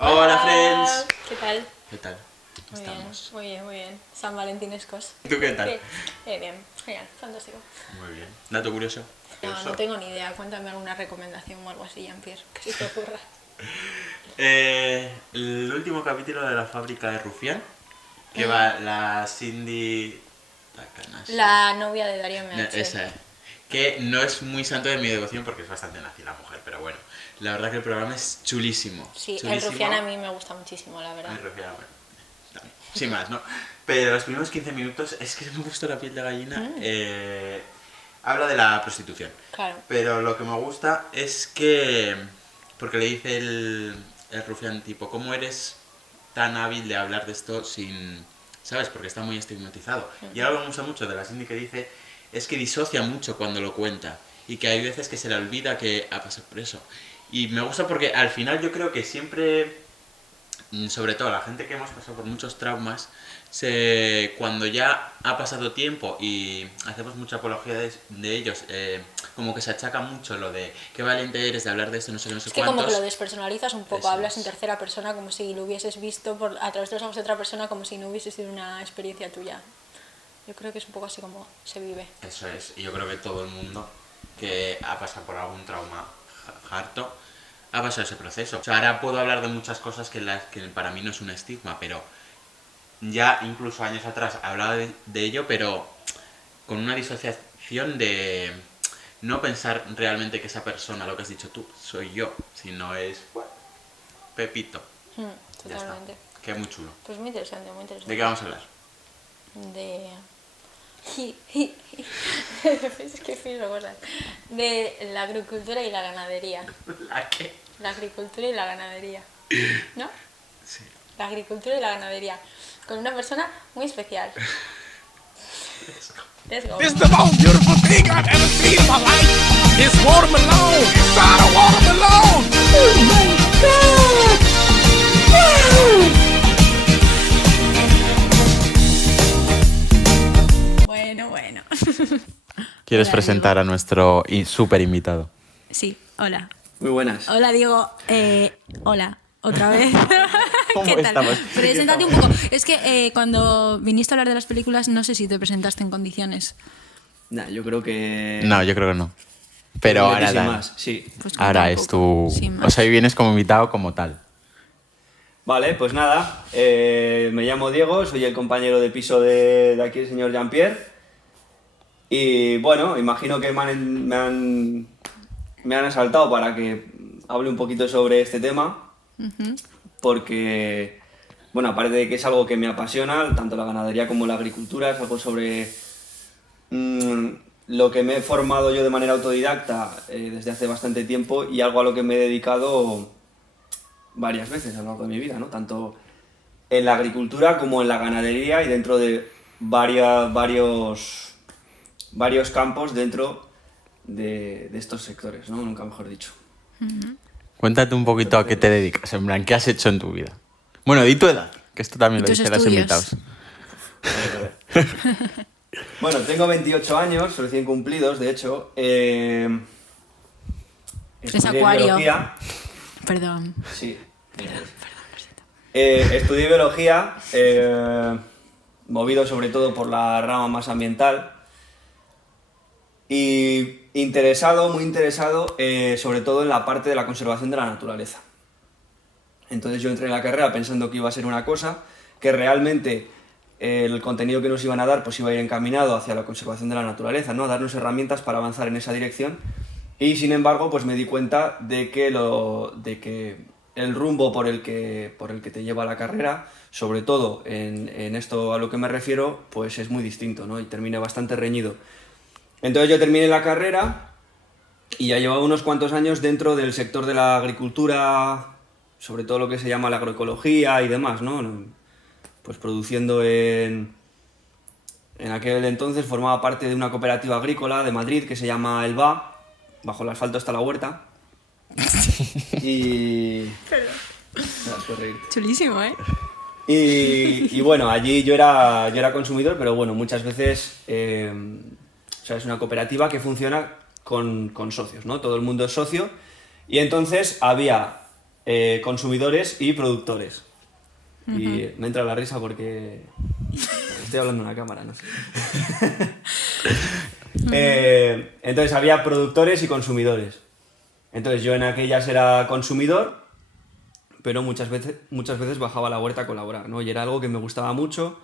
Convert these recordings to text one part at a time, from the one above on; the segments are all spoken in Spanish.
Hola, friends. ¿Qué tal? ¿Qué tal? Muy Estamos. bien, muy bien, muy bien. San Valentínescos. ¿Tú qué tal? Sí. Bien, genial, fantástico. Muy bien. Dato curioso. No tengo ni idea. Cuéntame alguna recomendación o algo así, Jean-Pierre, que si te ocurra. El último capítulo de La fábrica de Rufián, que va la Cindy Takanashi. La novia de Darío MH. Esa, que no es muy santo de mi devoción porque es bastante nazi la mujer, pero bueno, la verdad que el programa es chulísimo. Sí, el chulísimo. Rufián a mí me gusta muchísimo, la verdad. El Rufián, bueno, también, sin más, ¿no? Pero los primeros 15 minutos es que me gusta la piel de gallina. Habla de la prostitución. Claro. Pero lo que me gusta es que, porque le dice el Rufián tipo, ¿cómo eres tan hábil de hablar de esto sin, ¿sabes? Porque está muy estigmatizado. Y algo que me gusta mucho de la Cindy que dice es que disocia mucho cuando lo cuenta y que hay veces que se le olvida que ha pasado por eso. Y me gusta porque al final yo creo que siempre, sobre todo la gente que hemos pasado por muchos traumas, cuando ya ha pasado tiempo y hacemos mucha apología de ellos, como que se achaca mucho lo de qué valiente eres de hablar de esto, no sé qué, no sé Es que cuántos. como que lo despersonalizas un poco, Eso hablas es. en tercera persona como si lo hubieses visto a través de los ojos de otra persona, como si no hubiese sido una experiencia tuya. Yo creo que es un poco así como se vive. Eso es, y yo creo que todo el mundo que ha pasado por algún trauma harto ha pasado ese proceso. O sea, ahora puedo hablar de muchas cosas que para mí no es un estigma, pero ya incluso años atrás hablaba de ello, pero con una disociación de no pensar realmente que esa persona, lo que has dicho tú, soy yo, sino es bueno, Pepito. Ya está. Totalmente. Que es muy chulo. Pues muy interesante, muy interesante. ¿De qué vamos a hablar? De... es que fijo cosas. De la agricultura y la ganadería. ¿La qué? La agricultura y la ganadería. ¿No? Sí. La agricultura y la ganadería. Con una persona muy especial. Let's go. It's the most beautiful thing I've ever seen in my life. It's watermelon. Inside a watermelon. Oh my God. Bueno. ¿Quieres Hola, presentar Diego. a nuestro super invitado? Sí, hola. Muy buenas. Hola, Diego. Hola, otra vez. ¿Cómo ¿Qué tal? estamos? Preséntate un poco. Es que cuando viniste a hablar de las películas, no sé si te presentaste en condiciones. Nah, yo creo que... No, yo creo que no. Pero Yo creo que ahora sin dale. más, sí. Pues cuenta Ahora un es poco, tu... sin más. O sea, hoy vienes como invitado como tal. Vale, pues nada. Me llamo Diego, soy el compañero de piso de aquí el señor Jean-Pierre. Y bueno, imagino que me han asaltado para que hable un poquito sobre este tema. Porque, bueno, aparte de que es algo que me apasiona, tanto la ganadería como la agricultura, es algo sobre lo que me he formado yo de manera autodidacta desde hace bastante tiempo y algo a lo que me he dedicado varias veces a lo largo de mi vida, ¿no? Tanto en la agricultura como en la ganadería y dentro de varios campos dentro de estos sectores, ¿no? Nunca mejor dicho. Cuéntate un poquito a qué te dedicas, en plan, ¿qué has hecho en tu vida? Bueno, di tu edad, que esto también ¿Y lo tus dicen los estudios? invitados. Bueno, tengo 28 años, recién cumplidos, de hecho. Estudié acuario. biología. Perdón. Sí. Estudié biología, movido sobre todo por la rama más ambiental. Y muy interesado, sobre todo en la parte de la conservación de la naturaleza. Entonces yo entré en la carrera pensando que iba a ser una cosa, que realmente el contenido que nos iban a dar pues iba a ir encaminado hacia la conservación de la naturaleza, ¿no? A darnos herramientas para avanzar en esa dirección. Y sin embargo, pues me di cuenta de que el rumbo por el que te lleva la carrera, sobre todo en esto a lo que me refiero, pues es muy distinto, ¿no? Y terminé bastante reñido. Entonces yo terminé la carrera y ya llevaba unos cuantos años dentro del sector de la agricultura, sobre todo lo que se llama la agroecología y demás, ¿no? Pues produciendo en aquel entonces formaba parte de una cooperativa agrícola de Madrid que se llama El BA, bajo el asfalto está la huerta. Y... Gracias por reírte. Chulísimo, ¿eh? Y bueno, allí yo era consumidor, pero bueno, muchas veces o sea, es una cooperativa que funciona con socios, ¿no? Todo el mundo es socio y entonces había consumidores y productores. Y me entra la risa porque estoy hablando en una cámara, no sé. Entonces había productores y consumidores. Entonces yo en aquellas era consumidor, pero muchas veces bajaba a la huerta a colaborar, ¿no? Y era algo que me gustaba mucho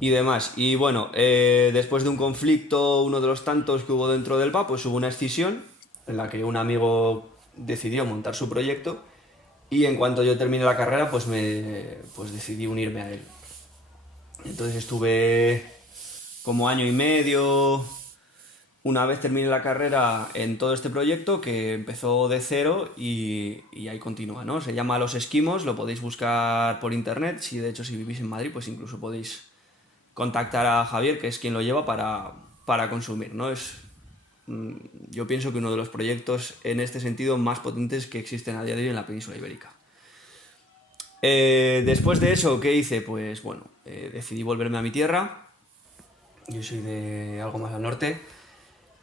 y demás. Y bueno, después de un conflicto, uno de los tantos que hubo dentro del PA, pues hubo una escisión en la que un amigo decidió montar su proyecto y en cuanto yo terminé la carrera, pues decidí unirme a él. Entonces estuve como año y medio, una vez terminé la carrera, en todo este proyecto que empezó de cero y ahí continúa, ¿no? Se llama Los Esquimos, lo podéis buscar por internet. De hecho, si vivís en Madrid, pues incluso podéis contactar a Javier, que es quien lo lleva para consumir, ¿no? Yo pienso que uno de los proyectos en este sentido más potentes que existen a día de hoy en la península ibérica. Después de eso, ¿qué hice? Pues bueno, decidí volverme a mi tierra. Yo soy de algo más al norte.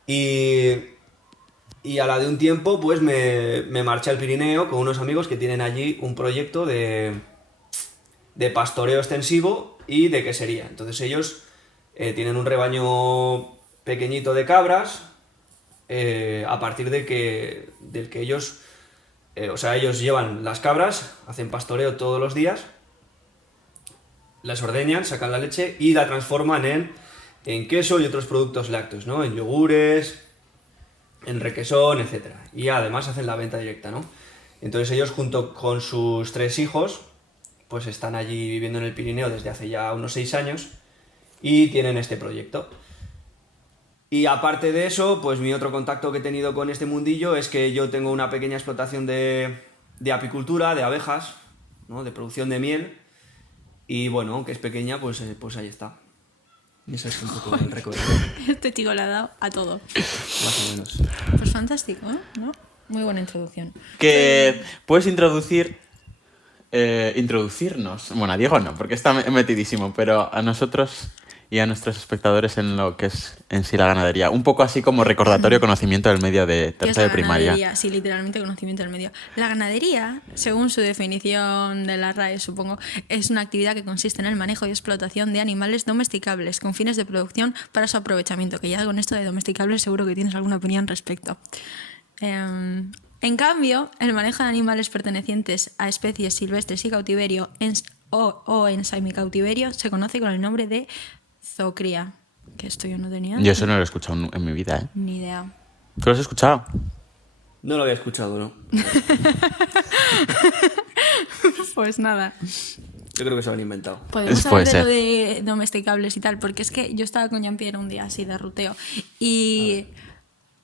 Y a la de un tiempo, pues me marché al Pirineo con unos amigos que tienen allí un proyecto de pastoreo extensivo y de quesería. Entonces ellos tienen un rebaño pequeñito de cabras, a partir del que ellos... ellos llevan las cabras, hacen pastoreo todos los días, las ordeñan, sacan la leche y la transforman en queso y otros productos lácteos, ¿no? En yogures, en requesón, etc. Y además hacen la venta directa, ¿no? Entonces ellos junto con sus 3 hijos, pues están allí viviendo en el Pirineo desde hace ya unos 6 años y tienen este proyecto. Y aparte de eso, pues mi otro contacto que he tenido con este mundillo es que yo tengo una pequeña explotación de apicultura, de abejas, ¿no? De producción de miel. Y bueno, aunque es pequeña, pues ahí está. Y eso es un poco el recorrido. Este chico le ha dado a todo. Más o menos. Pues fantástico, ¿eh? ¿No? Muy buena introducción. Que puedes introducirnos. Bueno, a Diego no, porque está metidísimo, pero a nosotros y a nuestros espectadores en lo que es en sí la ganadería. Un poco así como recordatorio, conocimiento del medio de ¿Qué es tercero la de primaria. ganadería? Sí, literalmente conocimiento del medio. La ganadería, según su definición de la RAE, supongo, es una actividad que consiste en el manejo y explotación de animales domesticables con fines de producción para su aprovechamiento. Que ya con esto de domesticables seguro que tienes alguna opinión respecto. En cambio, el manejo de animales pertenecientes a especies silvestres y cautiverio o en semicautiverio se conoce con el nombre de zoocría. Que esto yo no tenía Yo eso no lo he escuchado en mi vida, ¿eh? ni idea. ¿Tú lo has escuchado? No lo había escuchado, ¿no? Pues nada. Yo creo que se lo han inventado. Podemos Puede hablar de ser. lo de domesticables y tal, porque es que yo estaba con Jean-Pierre un día así de ruteo y...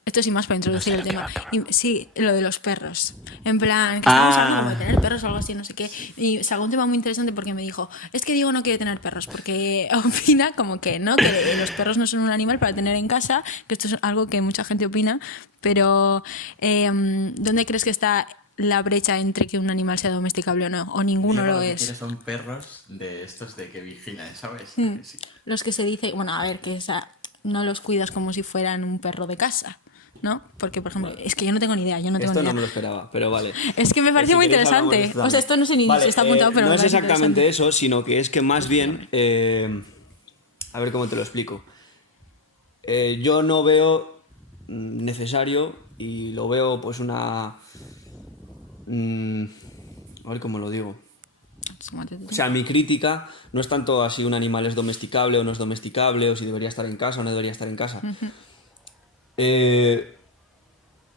Esto sin más para introducir el tema. Y, sí, lo de los perros. En plan, que estábamos hablando de tener perros o algo así, no sé qué. Y sacó un tema muy interesante porque me dijo, es que Diego no quiere tener perros porque opina como que no, que los perros no son un animal para tener en casa, que esto es algo que mucha gente opina, pero ¿dónde crees que está la brecha entre que un animal sea domesticable o no? O ninguno lo es. Son perros de estos de que vigilan, ¿sabes? Sí. Los que se dice, bueno, a ver, que no los cuidas como si fueran un perro de casa, ¿no? Porque, por ejemplo, es que yo no tengo ni idea, yo no tengo Esto ni idea. no me lo esperaba, pero vale. Es que me parece Si muy queréis hablamos de interesante. esto también. O sea, esto no sé ni Vale, si está apuntado, pero no me es parece exactamente interesante. eso, sino que es que más bien... a ver cómo te lo explico. Yo no veo necesario y lo veo pues una... a ver cómo lo digo. O sea, mi crítica no es tanto así un animal es domesticable o no es domesticable, o si debería estar en casa o no debería estar en casa.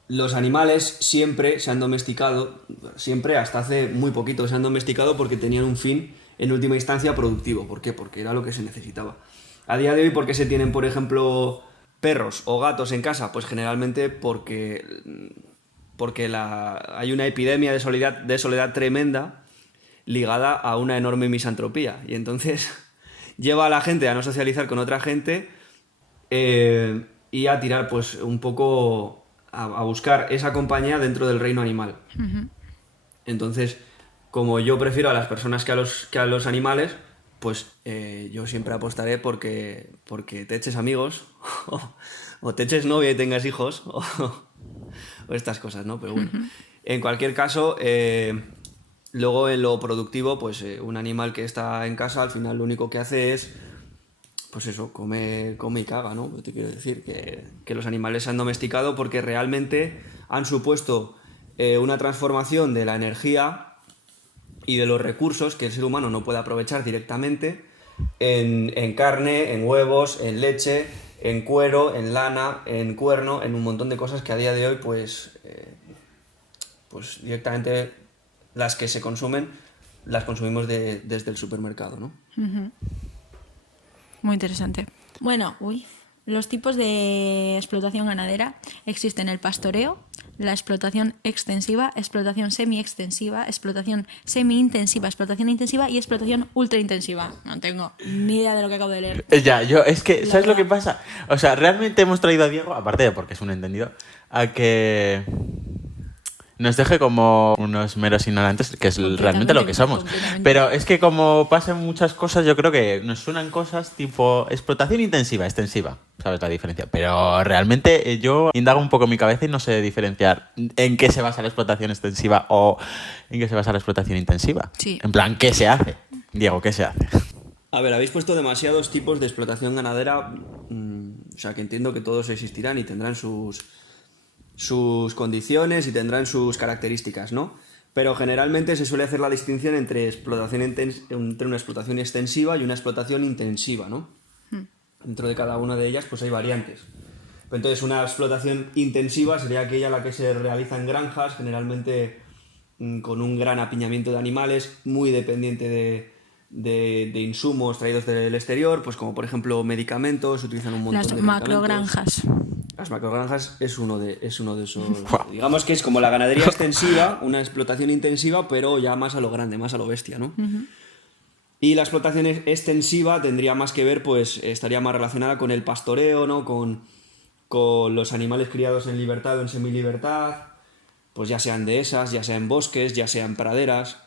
Los animales siempre se han domesticado, siempre hasta hace muy poquito se han domesticado porque tenían un fin en última instancia productivo. ¿Por qué? Porque era lo que se necesitaba. A día de hoy, ¿por qué se tienen, por ejemplo, perros o gatos en casa? Pues generalmente porque hay una epidemia de soledad tremenda ligada a una enorme misantropía. Y entonces lleva a la gente a no socializar con otra gente y a tirar pues un poco a buscar esa compañía dentro del reino animal. Entonces, como yo prefiero a las personas que a los animales, pues yo siempre apostaré porque te eches amigos o te eches novia y tengas hijos o estas cosas, ¿no? Pero bueno. En cualquier caso, luego en lo productivo, pues un animal que está en casa al final lo único que hace es, pues eso, come y caga, ¿no? Te quiero decir que los animales se han domesticado porque realmente han supuesto una transformación de la energía y de los recursos que el ser humano no puede aprovechar directamente en carne, en huevos, en leche, en cuero, en lana, en cuerno, en un montón de cosas que a día de hoy pues directamente las que se consumen las consumimos desde el supermercado, ¿no? Muy interesante. Bueno, los tipos de explotación ganadera existen: el pastoreo, la explotación extensiva, explotación semi-extensiva, explotación semi-intensiva, explotación intensiva y explotación ultra-intensiva. No tengo ni idea de lo que acabo de leer. Ya, es que, ¿sabes lo que pasa? O sea, realmente hemos traído a Diego, aparte de porque es un entendido, a que nos deje como unos meros ignorantes, que es realmente lo que somos. Pero es que como pasan muchas cosas, yo creo que nos suenan cosas tipo explotación intensiva, extensiva. ¿Sabes la diferencia? Pero realmente yo indago un poco en mi cabeza y no sé diferenciar en qué se basa la explotación extensiva o en qué se basa la explotación intensiva. Sí. En plan, ¿qué se hace? Diego, ¿qué se hace? A ver, habéis puesto demasiados tipos de explotación ganadera, o sea que entiendo que todos existirán y tendrán sus condiciones y tendrán sus características, ¿no? Pero generalmente se suele hacer la distinción entre una explotación extensiva y una explotación intensiva, ¿no? Dentro de cada una de ellas pues hay variantes. Entonces una explotación intensiva sería aquella la que se realiza en granjas, generalmente con un gran apiñamiento de animales, muy dependiente de insumos traídos del exterior, pues como por ejemplo medicamentos, se utilizan un montón Las de medicamentos. macrogranjas. Las macrogranjas es uno de esos. Digamos que es como la ganadería extensiva, una explotación intensiva, pero ya más a lo grande, más a lo bestia, ¿no? Y la explotación extensiva tendría más que ver, pues estaría más relacionada con el pastoreo, ¿no? Con los animales criados en libertad o en semilibertad, pues ya sean dehesas, ya sea en bosques, ya sea en praderas.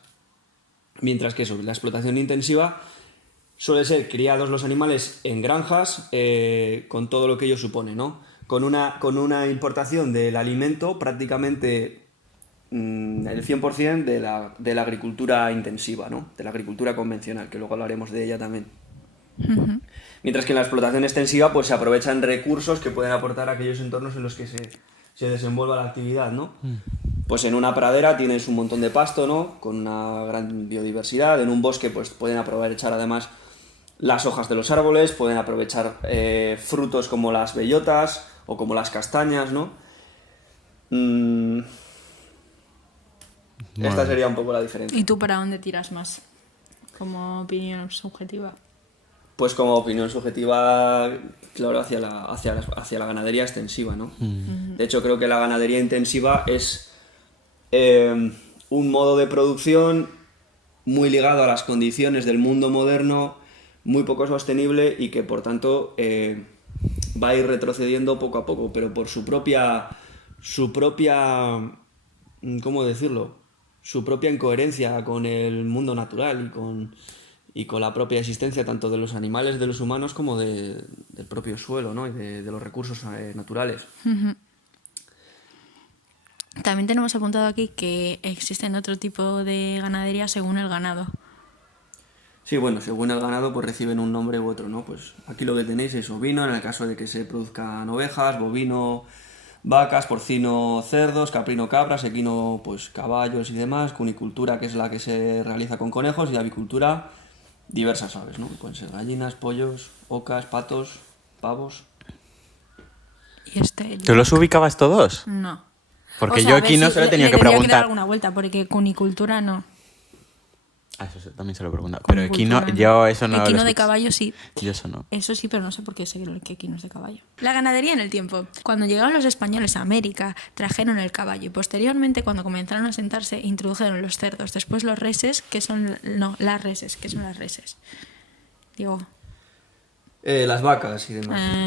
Mientras que la explotación intensiva suele ser criados los animales en granjas, con todo lo que ello supone, ¿no? Con una importación del alimento prácticamente el 100% de la agricultura intensiva, ¿no? De la agricultura convencional, que luego hablaremos de ella también. Mientras que en la explotación extensiva pues se aprovechan recursos que pueden aportar a aquellos entornos en los que se desenvuelva la actividad, ¿no? Pues en una pradera tienes un montón de pasto, ¿no? Con una gran biodiversidad. En un bosque pues pueden aprovechar además las hojas de los árboles, pueden aprovechar frutos como las bellotas o como las castañas, ¿no? Esta sería un poco la diferencia. ¿Y tú para dónde tiras más? Como opinión subjetiva. Pues como opinión subjetiva, claro, hacia la ganadería extensiva, ¿no? De hecho, creo que la ganadería intensiva es un modo de producción muy ligado a las condiciones del mundo moderno, muy poco sostenible y que, por tanto, va a ir retrocediendo poco a poco, pero por su propia, ¿cómo decirlo? Su propia incoherencia con el mundo natural y con la propia existencia tanto de los animales, de los humanos, como del propio suelo, ¿no? Y de los recursos naturales. También tenemos apuntado aquí que existen otro tipo de ganadería según el ganado. Sí, bueno, según el ganado pues reciben un nombre u otro, ¿no? Pues aquí lo que tenéis es ovino, en el caso de que se produzcan ovejas, bovino, vacas, porcino, cerdos, caprino, cabras, equino, pues caballos y demás, cunicultura, que es la que se realiza con conejos, y avicultura, diversas aves, ¿no? Pueden ser gallinas, pollos, ocas, patos, pavos. Y ¿Tú los ubicabas todos? No. Porque yo aquí no se lo tenía que que dar preguntar. alguna vuelta, porque cunicultura no. Eso también se lo he preguntado. Pero Cunicultura equino, yo eso no lo equino de escuché. caballo sí. Yo eso no. Eso sí, pero no sé por qué sé que equino es de caballo. La ganadería en el tiempo. Cuando llegaron los españoles a América, trajeron el caballo y posteriormente, cuando comenzaron a sentarse, introdujeron los cerdos. Después los reses, que son... No, las reses, que son las reses. Digo... Las vacas y demás.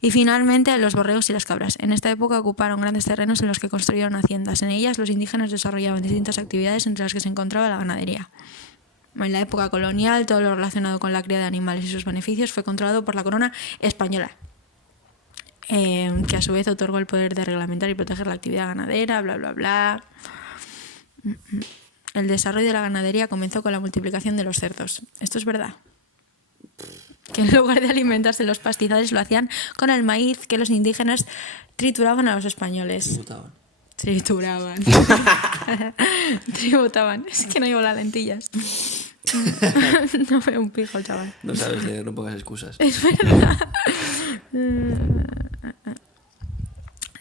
Y finalmente los borregos y las cabras. En esta época ocuparon grandes terrenos en los que construyeron haciendas. En ellas los indígenas desarrollaban distintas actividades entre las que se encontraba la ganadería. En la época colonial, todo lo relacionado con la cría de animales y sus beneficios fue controlado por la corona española. que a su vez otorgó el poder de reglamentar y proteger la actividad ganadera, bla, bla, bla. El desarrollo de la ganadería comenzó con la multiplicación de los cerdos. ¿Esto es verdad? Que en lugar de alimentarse los pastizales lo hacían con el maíz que los indígenas trituraban a los españoles. Trituraban. Tributaban. Es que no llevo las lentillas. No veo un pijo, chaval. No sabes leer, no pongas excusas. Es verdad.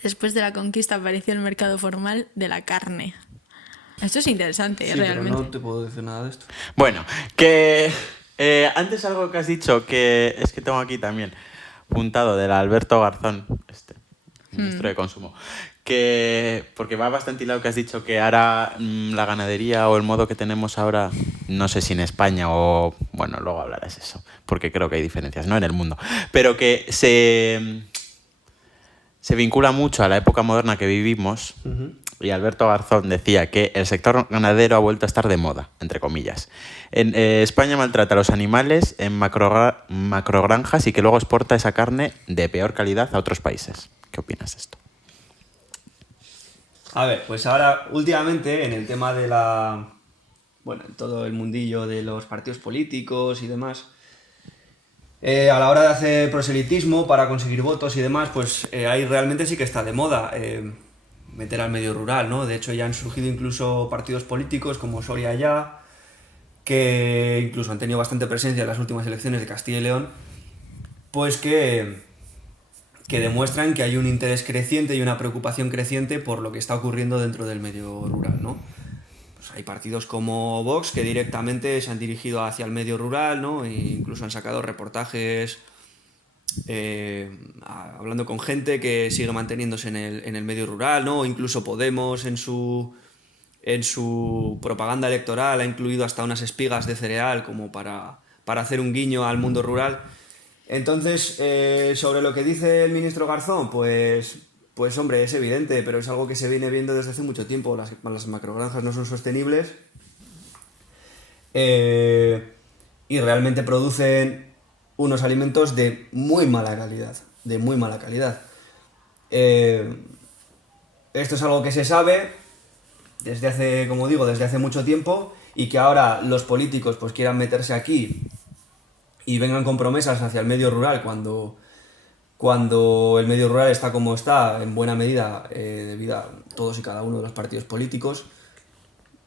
Después de la conquista apareció el mercado formal de la carne. Esto es interesante, Sí, realmente. pero no te puedo decir nada de esto. Bueno, que antes algo que has dicho, que es que tengo aquí también apuntado del Alberto Garzón, ministro de Consumo, que porque va bastante hilado que has dicho que ahora la ganadería o el modo que tenemos ahora, no sé si en España o, bueno, luego hablarás eso, porque creo que hay diferencias, ¿no? En el mundo, pero que se vincula mucho a la época moderna que vivimos. Y Alberto Garzón decía que el sector ganadero ha vuelto a estar de moda, entre comillas. En España maltrata a los animales en macrogranjas y que luego exporta esa carne de peor calidad a otros países. ¿Qué opinas de esto? A ver, pues ahora, últimamente, en el tema de la... Bueno, en todo el mundillo de los partidos políticos y demás, a la hora de hacer proselitismo para conseguir votos y demás, pues ahí realmente sí que está de moda meter al medio rural, ¿no? De hecho, ya han surgido incluso partidos políticos como Soria Ya, que incluso han tenido bastante presencia en las últimas elecciones de Castilla y León, pues que demuestran que hay un interés creciente y una preocupación creciente por lo que está ocurriendo dentro del medio rural, ¿no? Pues hay partidos como Vox que directamente se han dirigido hacia el medio rural, ¿no? E incluso han sacado reportajes hablando con gente que sigue manteniéndose en el medio rural, ¿no? O incluso Podemos en su propaganda electoral ha incluido hasta unas espigas de cereal como para hacer un guiño al mundo rural. Entonces, sobre lo que dice el ministro Garzón, pues hombre, es evidente, pero es algo que se viene viendo desde hace mucho tiempo. Las macrogranjas no son sostenibles y realmente producen unos alimentos de muy mala calidad, Esto es algo que se sabe desde hace, como digo, desde hace mucho tiempo, y que ahora los políticos pues quieran meterse aquí y vengan con promesas hacia el medio rural cuando el medio rural está como está, en buena medida debido a todos y cada uno de los partidos políticos,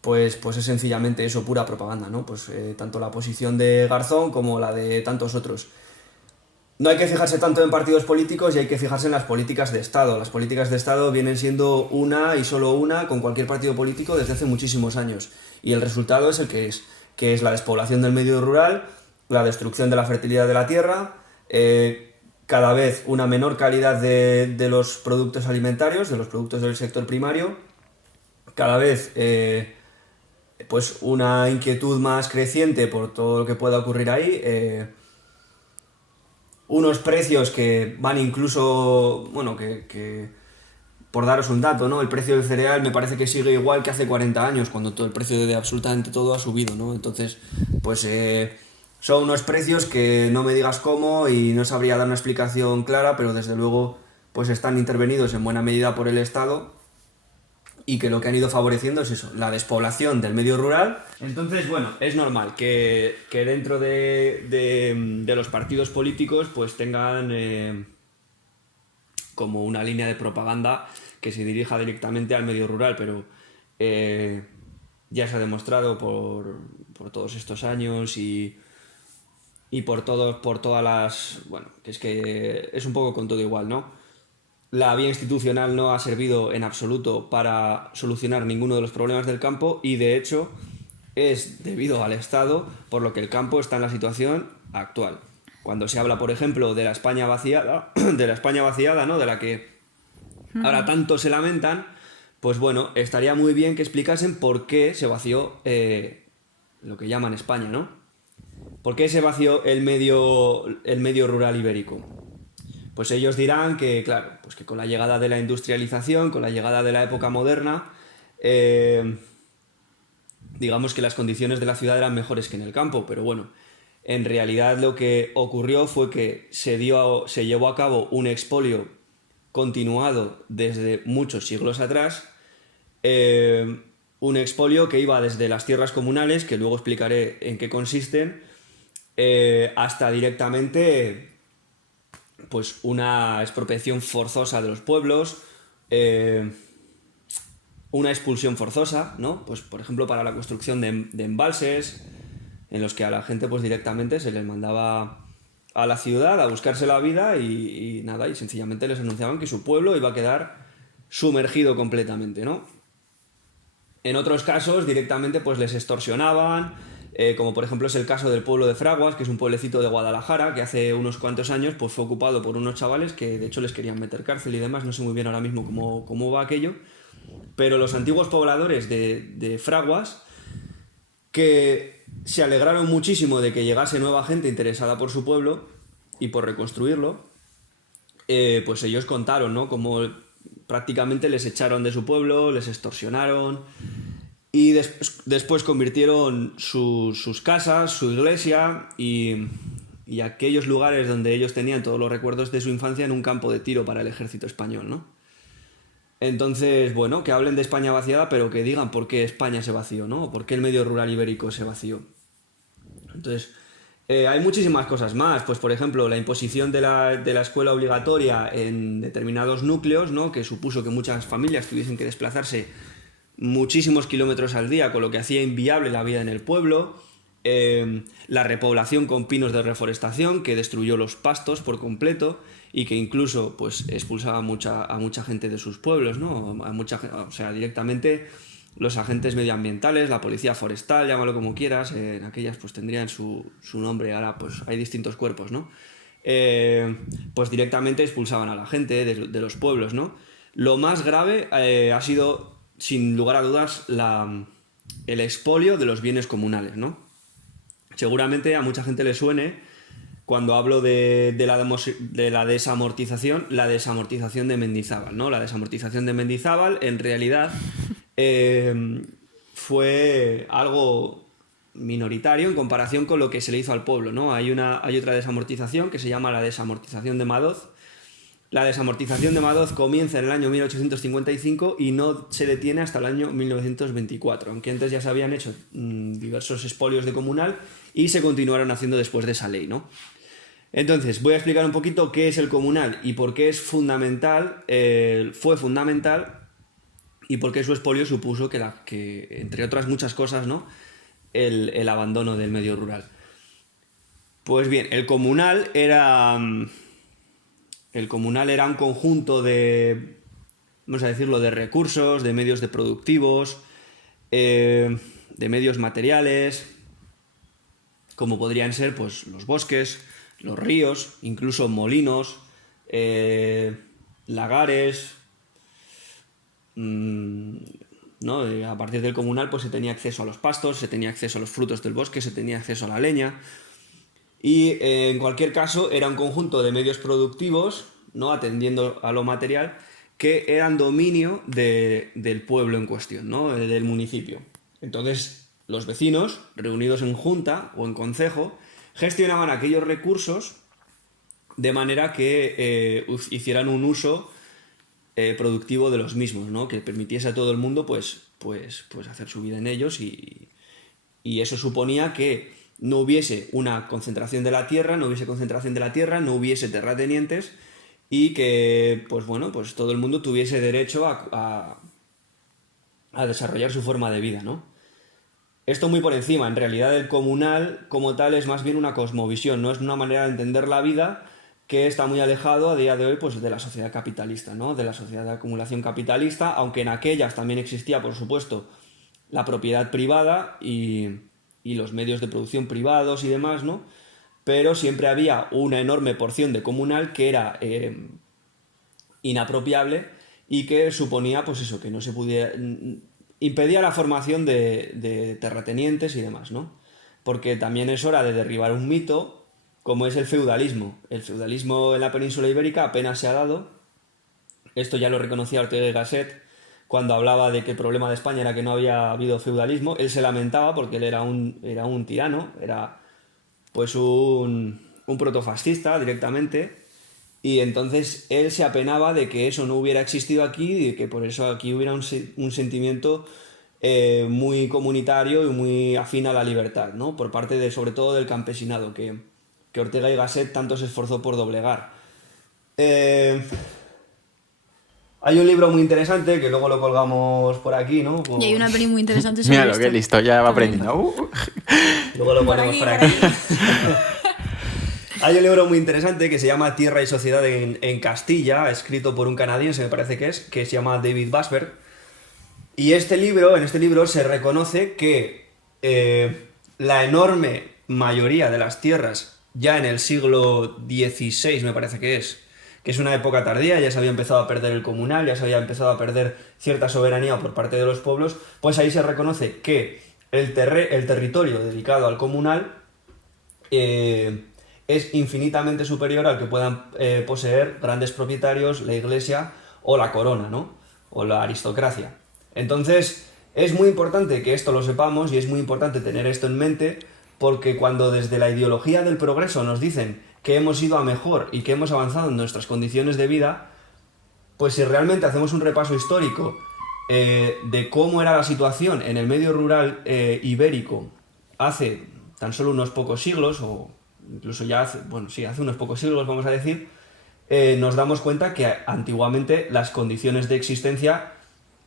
pues es sencillamente eso, pura propaganda, ¿no? Pues tanto la posición de Garzón como la de tantos otros. No hay que fijarse tanto en partidos políticos y hay que fijarse en las políticas de Estado. Las políticas de Estado vienen siendo una y solo una con cualquier partido político desde hace muchísimos años. Y el resultado es el que es la despoblación del medio rural, la destrucción de la fertilidad de la tierra, cada vez una menor calidad de los productos alimentarios, de los productos del sector primario, cada vez pues una inquietud más creciente por todo lo que pueda ocurrir ahí, unos precios que van incluso, bueno, que por daros un dato, ¿no? El precio del cereal me parece que sigue igual que hace 40 años, cuando todo el precio de absolutamente todo ha subido, ¿no? Entonces, pues son unos precios que no me digas cómo y no sabría dar una explicación clara, pero desde luego pues están intervenidos en buena medida por el Estado y que lo que han ido favoreciendo es eso, la despoblación del medio rural. Entonces, bueno, es normal que dentro de los partidos políticos pues tengan como una línea de propaganda que se dirija directamente al medio rural, pero ya se ha demostrado por todos estos años y por todas las... Bueno, que es un poco con todo igual, ¿no? La vía institucional no ha servido en absoluto para solucionar ninguno de los problemas del campo y, de hecho, es debido al Estado por lo que el campo está en la situación actual. Cuando se habla, por ejemplo, de la España vaciada, ¿no? De la que ahora tanto se lamentan, pues bueno, estaría muy bien que explicasen por qué se vació lo que llaman España, ¿no? ¿Por qué se vació el medio rural ibérico? Pues ellos dirán que, claro, pues que con la llegada de la industrialización, con la llegada de la época moderna, digamos que las condiciones de la ciudad eran mejores que en el campo, pero bueno, en realidad lo que ocurrió fue que se llevó a cabo un expolio continuado desde muchos siglos atrás, un expolio que iba desde las tierras comunales, que luego explicaré en qué consisten, hasta directamente pues una expropiación forzosa de los pueblos, una expulsión forzosa, ¿no? Pues por ejemplo para la construcción de embalses, en los que a la gente pues directamente se les mandaba a la ciudad a buscarse la vida y nada, y sencillamente les anunciaban que su pueblo iba a quedar sumergido completamente, ¿no? En otros casos directamente pues les extorsionaban, como por ejemplo es el caso del pueblo de Fraguas, que es un pueblecito de Guadalajara, que hace unos cuantos años pues fue ocupado por unos chavales que de hecho les querían meter cárcel y demás, no sé muy bien ahora mismo cómo va aquello, pero los antiguos pobladores de Fraguas, que se alegraron muchísimo de que llegase nueva gente interesada por su pueblo y por reconstruirlo, pues ellos contaron, ¿no? Cómo prácticamente les echaron de su pueblo, les extorsionaron y después convirtieron sus casas, su iglesia y aquellos lugares donde ellos tenían todos los recuerdos de su infancia en un campo de tiro para el ejército español, ¿no? Entonces, bueno, que hablen de España vaciada, pero que digan por qué España se vació, ¿no? ¿Por qué el medio rural ibérico se vació? Entonces, hay muchísimas cosas más. Pues, por ejemplo, la imposición de la escuela obligatoria en determinados núcleos, ¿no? Que supuso que muchas familias tuviesen que desplazarse muchísimos kilómetros al día, con lo que hacía inviable la vida en el pueblo. La repoblación con pinos de reforestación, que destruyó los pastos por completo y que incluso pues expulsaba a mucha gente de sus pueblos, ¿no? O sea, directamente los agentes medioambientales, la policía forestal, llámalo como quieras, en aquellas pues tendrían su nombre, ahora pues hay distintos cuerpos, ¿no? Pues directamente expulsaban a la gente de los pueblos, ¿no? Lo más grave ha sido, sin lugar a dudas, el expolio de los bienes comunales, ¿no? Seguramente a mucha gente le suene cuando hablo de la desamortización de Mendizábal, ¿no? La desamortización de Mendizábal en realidad fue algo minoritario en comparación con lo que se le hizo al pueblo, ¿no? Hay otra desamortización que se llama la desamortización de Madoz. La desamortización de Madoz comienza en el año 1855 y no se detiene hasta el año 1924, aunque antes ya se habían hecho diversos expolios de comunal y se continuaron haciendo después de esa ley, ¿no? Entonces, voy a explicar un poquito qué es el comunal y por qué es fundamental, fue fundamental y por qué su expolio supuso que entre otras muchas cosas, ¿no? El abandono del medio rural. Pues bien, el comunal era un conjunto de, vamos a decirlo, de recursos, de medios de productivos, de medios materiales, como podrían ser pues, los bosques, los ríos, incluso molinos, lagares, ¿no? A partir del comunal pues, se tenía acceso a los pastos, se tenía acceso a los frutos del bosque, se tenía acceso a la leña. Y en cualquier caso era un conjunto de medios productivos, ¿no? Atendiendo a lo material, que eran dominio del pueblo en cuestión, ¿no? Del municipio. Entonces los vecinos, reunidos en junta o en concejo, gestionaban aquellos recursos de manera que hicieran un uso productivo de los mismos, ¿no? Que permitiese a todo el mundo pues hacer su vida en ellos y eso suponía que no hubiese una concentración de la tierra, no hubiese terratenientes y que pues todo el mundo tuviese derecho a desarrollar su forma de vida, ¿no? Esto muy por encima. En realidad el comunal como tal es más bien una cosmovisión, no es una manera de entender la vida que está muy alejado a día de hoy pues, de la sociedad capitalista, ¿no? De la sociedad de acumulación capitalista, aunque en aquellas también existía, por supuesto, la propiedad privada y los medios de producción privados y demás, ¿no? Pero siempre había una enorme porción de comunal que era inapropiable y que suponía, pues eso, que no se pudiera... impedía la formación de terratenientes y demás, ¿no? Porque también es hora de derribar un mito como es el feudalismo. El feudalismo en la península ibérica apenas se ha dado. Esto ya lo reconocía Ortega y Gasset cuando hablaba de que el problema de España era que no había habido feudalismo. Él se lamentaba porque él era un tirano, era pues un protofascista directamente, Y entonces él se apenaba de que eso no hubiera existido aquí y de que por eso aquí hubiera un sentimiento muy comunitario y muy afín a la libertad, ¿no? Por parte de, sobre todo, del campesinado, que Ortega y Gasset tanto se esforzó por doblegar. Hay un libro muy interesante que luego lo colgamos por aquí, ¿no? Y hay una peli muy interesante sobre Mira lo esto. que listo, ya va También. aprendiendo. Luego lo Por ponemos aquí, por por aquí. Hay un libro muy interesante que se llama Tierra y Sociedad en Castilla, escrito por un canadiense, me parece que se llama David Basberg. Y en este libro se reconoce que la enorme mayoría de las tierras, ya en el siglo XVI me parece que es una época tardía, ya se había empezado a perder el comunal, ya se había empezado a perder cierta soberanía por parte de los pueblos, pues ahí se reconoce que el territorio dedicado al comunal es infinitamente superior al que puedan poseer grandes propietarios, la iglesia o la corona, ¿no? O la aristocracia. Entonces, es muy importante que esto lo sepamos y es muy importante tener esto en mente, porque cuando desde la ideología del progreso nos dicen que hemos ido a mejor y que hemos avanzado en nuestras condiciones de vida, pues si realmente hacemos un repaso histórico de cómo era la situación en el medio rural ibérico hace tan solo unos pocos siglos, o incluso ya hace unos pocos siglos, vamos a decir, nos damos cuenta que antiguamente las condiciones de existencia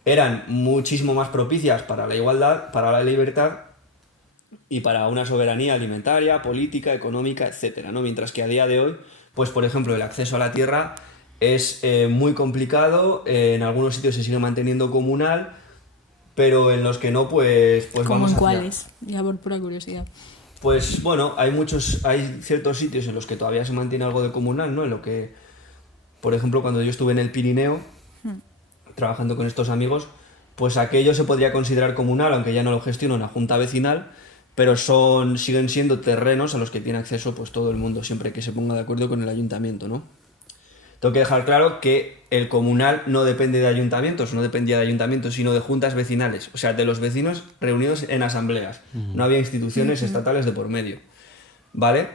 eran muchísimo más propicias para la igualdad, para la libertad y para una soberanía alimentaria, política, económica, etcétera, ¿no? Mientras que a día de hoy, pues por ejemplo, el acceso a la tierra es muy complicado, en algunos sitios se sigue manteniendo comunal, pero en los que no, pues ¿Cómo vamos en hacia... cuáles? Ya por pura curiosidad. Pues bueno, hay ciertos sitios en los que todavía se mantiene algo de comunal, ¿no? En lo que, por ejemplo, cuando yo estuve en el Pirineo, trabajando con estos amigos, pues aquello se podría considerar comunal, aunque ya no lo gestiona una junta vecinal, pero siguen siendo terrenos a los que tiene acceso pues todo el mundo, siempre que se ponga de acuerdo con el ayuntamiento, ¿no? Tengo que dejar claro que el comunal no depende de ayuntamientos, no dependía de ayuntamientos, sino de juntas vecinales, o sea, de los vecinos reunidos en asambleas. No había instituciones estatales de por medio, ¿vale?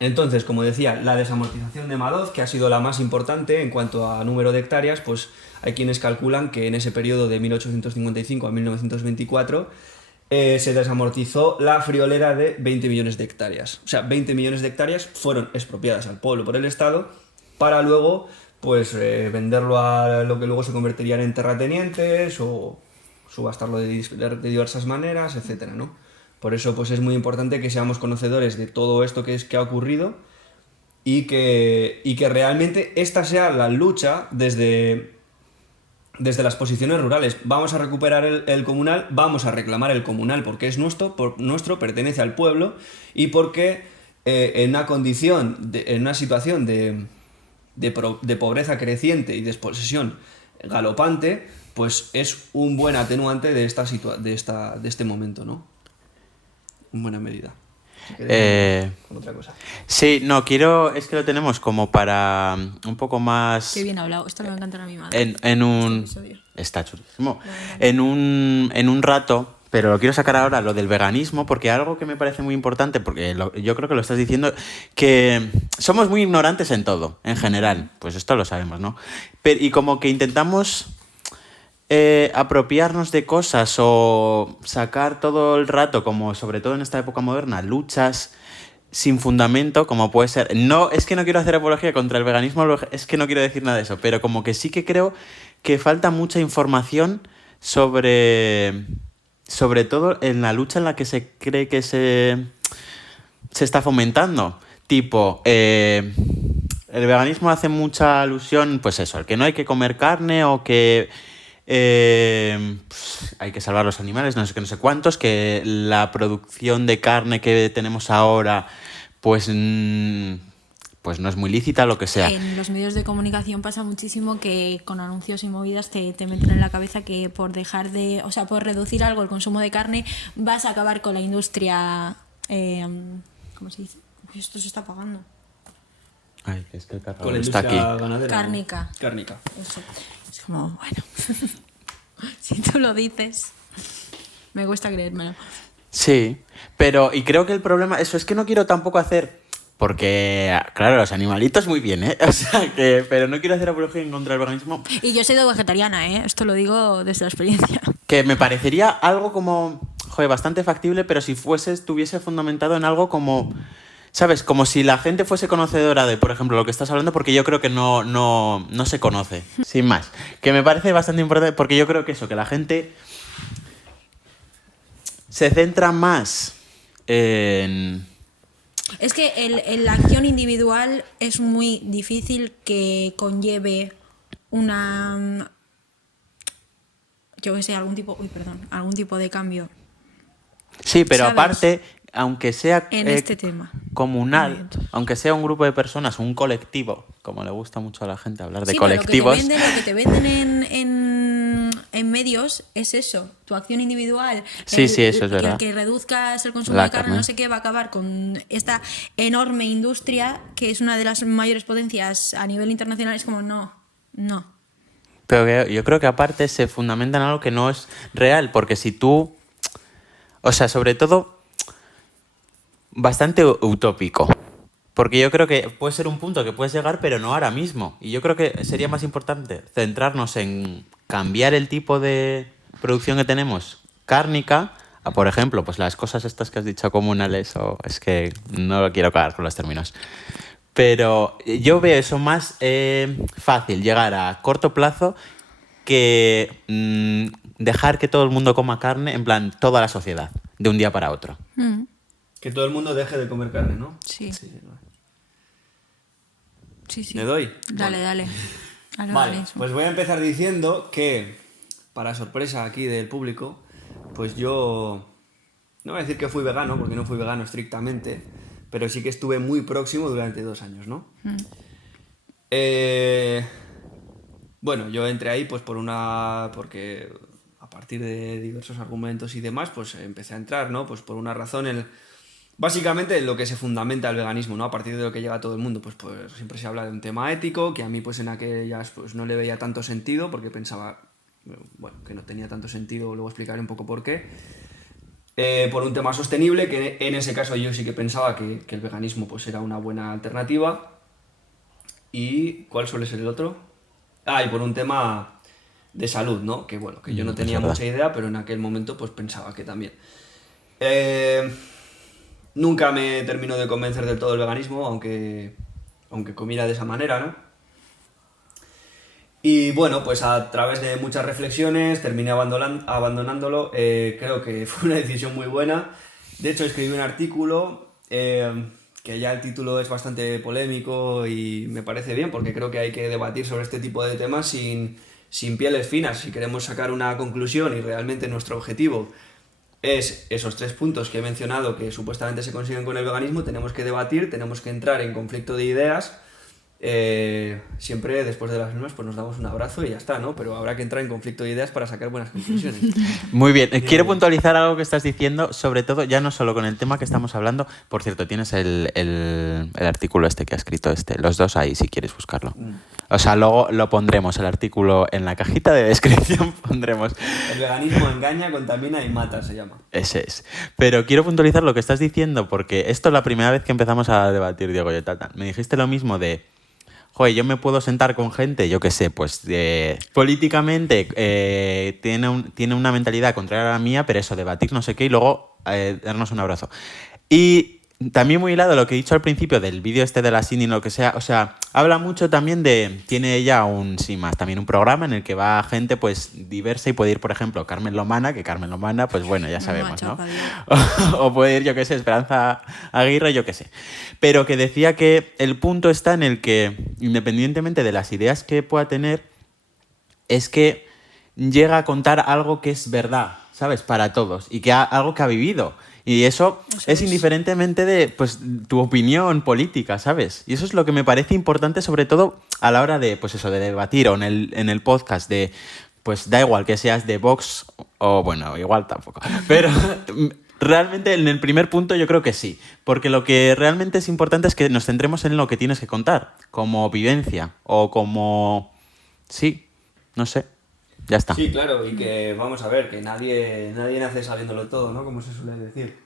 Entonces, como decía, la desamortización de Madoz, que ha sido la más importante en cuanto a número de hectáreas, pues hay quienes calculan que en ese periodo de 1855 a 1924 se desamortizó la friolera de 20 millones de hectáreas. O sea, 20 millones de hectáreas fueron expropiadas al pueblo por el Estado para luego pues venderlo a lo que luego se convertirían en terratenientes o subastarlo de diversas maneras, etcétera, ¿no? Por eso pues es muy importante que seamos conocedores de todo esto que ha ocurrido y que realmente esta sea la lucha desde las posiciones rurales. Vamos a recuperar el comunal, vamos a reclamar el comunal porque es nuestro, pertenece al pueblo y porque en una situación de pobreza creciente y desposesión galopante, pues es un buen atenuante de este momento, ¿no? En buena medida. Si queréis, con otra cosa. Sí, no, es que lo tenemos como para un poco más... Qué bien hablado. Esto le va a encantar a mi madre. En un... Este episodio. Está chulísimo. En un rato, pero lo quiero sacar ahora, lo del veganismo, porque algo que me parece muy importante, porque yo creo que lo estás diciendo, que somos muy ignorantes en todo, en general. Pues esto lo sabemos, ¿no? Y como que intentamos... apropiarnos de cosas o sacar todo el rato, como sobre todo en esta época moderna, luchas sin fundamento, como puede ser... No, es que no quiero hacer apología contra el veganismo, es que no quiero decir nada de eso, pero como que sí que creo que falta mucha información sobre todo en la lucha en la que se cree que se está fomentando. Tipo, el veganismo hace mucha alusión, pues eso, al que no hay que comer carne o que... pues hay que salvar los animales, no sé cuántos, que la producción de carne que tenemos ahora pues no es muy lícita, lo que sea. En los medios de comunicación pasa muchísimo que con anuncios y movidas te meten en la cabeza que por por reducir algo el consumo de carne vas a acabar con la industria ¿cómo se dice? Uy, esto se está apagando. Ay, es que el cargador Con la está industria aquí. ganadera. Cárnica. Cárnica. Eso. Es como, bueno, si tú lo dices, me cuesta creérmelo. Sí, pero y creo que el problema, eso es que no quiero tampoco hacer Porque, claro, los animalitos muy bien, ¿eh? O sea, que... Pero no quiero hacer apología en contra del veganismo. Y yo he sido vegetariana, ¿eh? Esto lo digo desde la experiencia. Que me parecería algo como... Joder, bastante factible, pero si estuviese fundamentado en algo como... ¿Sabes? Como si la gente fuese conocedora de, por ejemplo, lo que estás hablando, porque yo creo que no se conoce, sin más. Que me parece bastante importante, porque yo creo que eso, que la gente se centra más en... Es que la acción individual es muy difícil que conlleve una... Yo qué sé, algún tipo de cambio. Sí, pero ¿sabes? aparte, aunque sea En este tema. comunal, aunque sea un grupo de personas, un colectivo, como le gusta mucho a la gente hablar de Sí, colectivos... pero lo que te venden en medios es eso, tu acción individual. Sí, sí, eso es verdad. El que reduzcas el consumo La de carne, carne. no sé qué, va a acabar con esta enorme industria que es una de las mayores potencias a nivel internacional. Es como, no. Pero yo creo que aparte se fundamenta en algo que no es real, porque si tú... O sea, sobre todo, bastante utópico. Porque yo creo que puede ser un punto que puedes llegar, pero no ahora mismo. Y yo creo que sería más importante centrarnos en cambiar el tipo de producción que tenemos cárnica a, por ejemplo, pues las cosas estas que has dicho comunales, o es que no lo quiero cagar con los términos. Pero yo veo eso más fácil, llegar a corto plazo, que dejar que todo el mundo coma carne, en plan, toda la sociedad, de un día para otro. Que todo el mundo deje de comer carne, ¿no? Sí. ¿Le doy? Dale. Vale, veganismo. pues voy a empezar diciendo que, para sorpresa aquí del público, pues yo... No voy a decir que fui vegano, porque no fui vegano estrictamente, pero sí que estuve muy próximo durante 2 años, ¿no? Bueno, yo entré ahí pues porque a partir de diversos argumentos y demás, pues empecé a entrar, ¿no? Pues por una razón, básicamente lo que se fundamenta el veganismo, ¿no? A partir de lo que llega a todo el mundo, pues siempre se habla de un tema ético, que a mí pues en aquellas pues no le veía tanto sentido, porque pensaba, bueno, que no tenía tanto sentido, luego explicaré un poco por qué. Por un tema sostenible, que en ese caso yo sí que pensaba que el veganismo pues era una buena alternativa. ¿Y cuál suele ser el otro? Y por un tema de salud, ¿no? Que bueno, que yo no tenía mucha idea, pero en aquel momento pues pensaba que también. Nunca me terminó de convencer del todo el veganismo, aunque comiera de esa manera, ¿no? Y bueno, pues a través de muchas reflexiones terminé abandonándolo. Creo que fue una decisión muy buena. De hecho, escribí un artículo que ya el título es bastante polémico y me parece bien, porque creo que hay que debatir sobre este tipo de temas sin pieles finas. Si queremos sacar una conclusión y realmente nuestro objetivo es esos 3 puntos que he mencionado que supuestamente se consiguen con el veganismo, tenemos que debatir, tenemos que entrar en conflicto de ideas. Siempre después de las mismas pues nos damos un abrazo y ya está, ¿no? Pero habrá que entrar en conflicto de ideas para sacar buenas conclusiones. Muy bien. Quiero puntualizar algo que estás diciendo, sobre todo ya no solo con el tema que estamos hablando. Por cierto, tienes el artículo este que ha escrito los dos ahí si quieres buscarlo. O sea, luego lo pondremos, el artículo en la cajita de descripción pondremos. El veganismo engaña, contamina y mata, se llama. Ese es. Pero quiero puntualizar lo que estás diciendo, porque esto es la primera vez que empezamos a debatir, Diego y tal. Me dijiste lo mismo de... Joder, yo me puedo sentar con gente, yo qué sé, pues políticamente tiene una mentalidad contraria a la mía, pero eso, debatir no sé qué y luego darnos un abrazo. Y también muy hilado lo que he dicho al principio del vídeo este de la Cindy, lo que sea, o sea, habla mucho también tiene ella también un programa en el que va gente pues diversa y puede ir, por ejemplo, Carmen Lomana, que Carmen Lomana, pues bueno, ya sabemos, ¿no? O puede ir, yo qué sé, Esperanza Aguirre, yo qué sé. Pero que decía que el punto está en el que, independientemente de las ideas que pueda tener, es que llega a contar algo que es verdad, ¿sabes? Para todos, y que algo que ha vivido. Y eso es indiferentemente de pues, tu opinión política, ¿sabes? Y eso es lo que me parece importante, sobre todo a la hora de, pues eso, de debatir o en el podcast de, pues da igual que seas de Vox o, bueno, igual tampoco. Pero realmente en el primer punto yo creo que sí. Porque lo que realmente es importante es que nos centremos en lo que tienes que contar, como vivencia o como... Sí, no sé. Ya está. Sí, claro, y que vamos a ver, que nadie nace sabiéndolo todo, ¿no? Como se suele decir.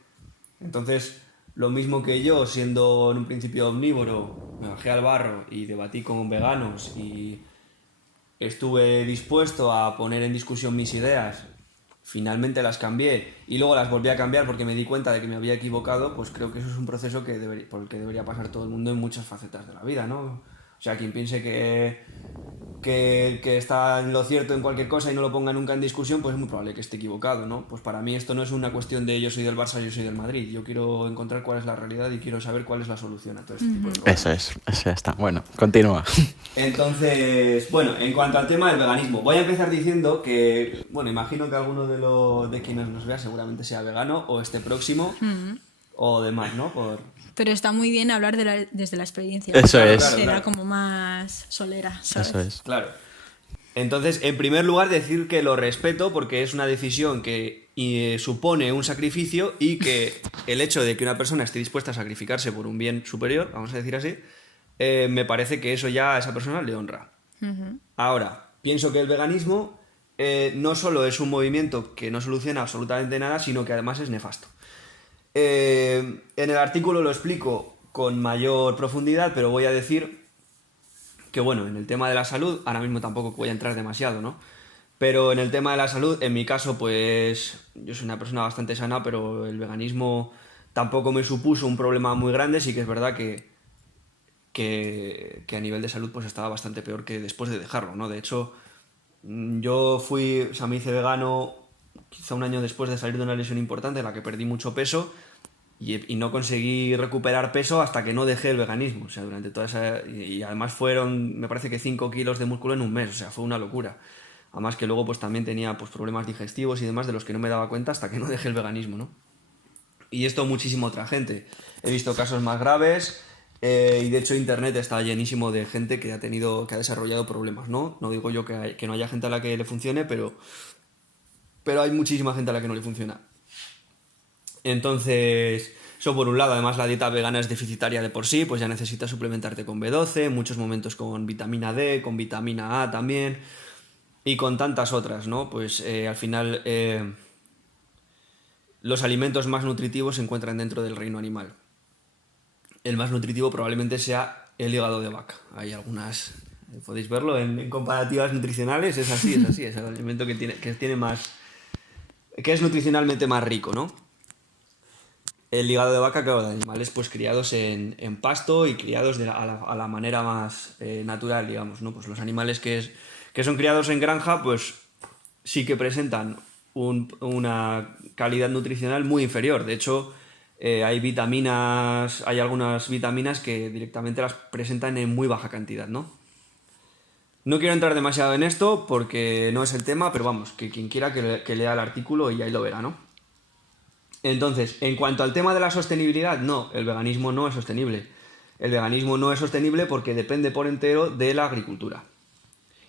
Entonces, lo mismo que yo, siendo en un principio omnívoro, me bajé al barro y debatí con veganos y estuve dispuesto a poner en discusión mis ideas, finalmente las cambié y luego las volví a cambiar porque me di cuenta de que me había equivocado, pues creo que eso es un proceso por el que debería pasar todo el mundo en muchas facetas de la vida, ¿no? O sea, quien piense que está en lo cierto en cualquier cosa y no lo ponga nunca en discusión, pues es muy probable que esté equivocado, ¿no? Pues para mí esto no es una cuestión de yo soy del Barça, yo soy del Madrid. Yo quiero encontrar cuál es la realidad y quiero saber cuál es la solución a todo este tipo de cosas. Eso ya está. Bueno, continúa. Entonces, bueno, en cuanto al tema del veganismo, voy a empezar diciendo que, bueno, imagino que alguno de quienes nos vea seguramente sea vegano o esté próximo o demás, ¿no? Pero está muy bien hablar desde la experiencia. Eso es. Será como más solera, ¿sabes? Eso es. Claro. Entonces, en primer lugar, decir que lo respeto porque es una decisión que supone un sacrificio y que el hecho de que una persona esté dispuesta a sacrificarse por un bien superior, vamos a decir así, me parece que eso ya a esa persona le honra. Ahora, pienso que el veganismo no solo es un movimiento que no soluciona absolutamente nada, sino que además es nefasto. En el artículo lo explico con mayor profundidad, pero voy a decir que, bueno, en el tema de la salud, ahora mismo tampoco voy a entrar demasiado, ¿no? Pero en el tema de la salud, en mi caso, pues yo soy una persona bastante sana, pero el veganismo tampoco me supuso un problema muy grande. Sí que es verdad que a nivel de salud pues estaba bastante peor que después de dejarlo, ¿no? De hecho, yo me hice vegano quizá un año después de salir de una lesión importante en la que perdí mucho peso y no conseguí recuperar peso hasta que no dejé el veganismo. O sea, durante toda esa... Y además fueron, me parece que 5 kilos de músculo en un mes, o sea, fue una locura. Además que luego pues también tenía pues problemas digestivos y demás de los que no me daba cuenta hasta que no dejé el veganismo, ¿no? Y esto muchísima otra gente. He visto casos más graves y de hecho internet está llenísimo de gente que ha desarrollado problemas, ¿no? No digo yo que no haya gente a la que le funcione, pero hay muchísima gente a la que no le funciona. Entonces, eso por un lado. Además la dieta vegana es deficitaria de por sí, pues ya necesitas suplementarte con B12, en muchos momentos con vitamina D, con vitamina A también y con tantas otras, ¿no? Pues al final los alimentos más nutritivos se encuentran dentro del reino animal. El más nutritivo probablemente sea el hígado de vaca. Hay algunas, podéis verlo en comparativas nutricionales, es así, es el alimento que tiene más, que es nutricionalmente más rico, ¿no? El hígado de vaca, claro, de animales pues criados en pasto y criados a la manera más natural, digamos, ¿no? Pues los animales que son criados en granja, pues sí que presentan una calidad nutricional muy inferior. De hecho, hay algunas vitaminas que directamente las presentan en muy baja cantidad, ¿no? No quiero entrar demasiado en esto porque no es el tema, pero vamos, que quien quiera que lea el artículo y ahí lo verá, ¿no? Entonces, en cuanto al tema de la sostenibilidad, no, el veganismo no es sostenible. El veganismo no es sostenible porque depende por entero de la agricultura.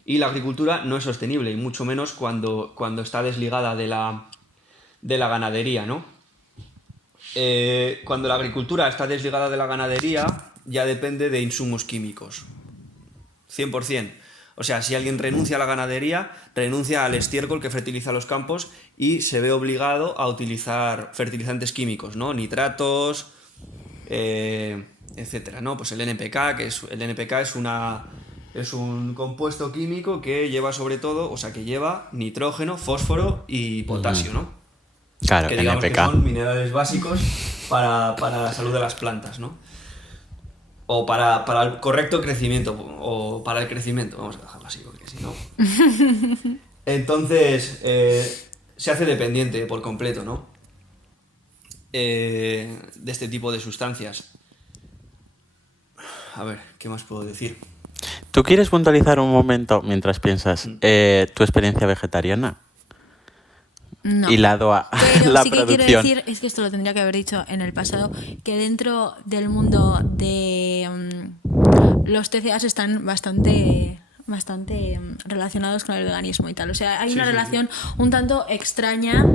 Y la agricultura no es sostenible, y mucho menos cuando está desligada de la ganadería, ¿no? Cuando la agricultura está desligada de la ganadería, ya depende de insumos químicos. 100%. O sea, si alguien renuncia a la ganadería, renuncia al estiércol que fertiliza los campos y se ve obligado a utilizar fertilizantes químicos, ¿no? Nitratos, etcétera, ¿no? Pues el NPK, es un compuesto químico que lleva sobre todo, o sea, que lleva nitrógeno, fósforo y potasio, ¿no? Claro, que digamos NPK. que son minerales básicos para la salud de las plantas, ¿no? O para el correcto crecimiento, o para el crecimiento, vamos a dejarlo así, porque si no... Entonces, se hace dependiente por completo, ¿no? De este tipo de sustancias. A ver, ¿qué más puedo decir? ¿Tú quieres puntualizar un momento, mientras piensas, tu experiencia vegetariana? No. Hilado a Pero la sí que producción. quiero decir, es que esto lo tendría que haber dicho en el pasado, que dentro del mundo de los TCAs están bastante relacionados con el veganismo y tal. O sea, hay una relación un tanto extraña,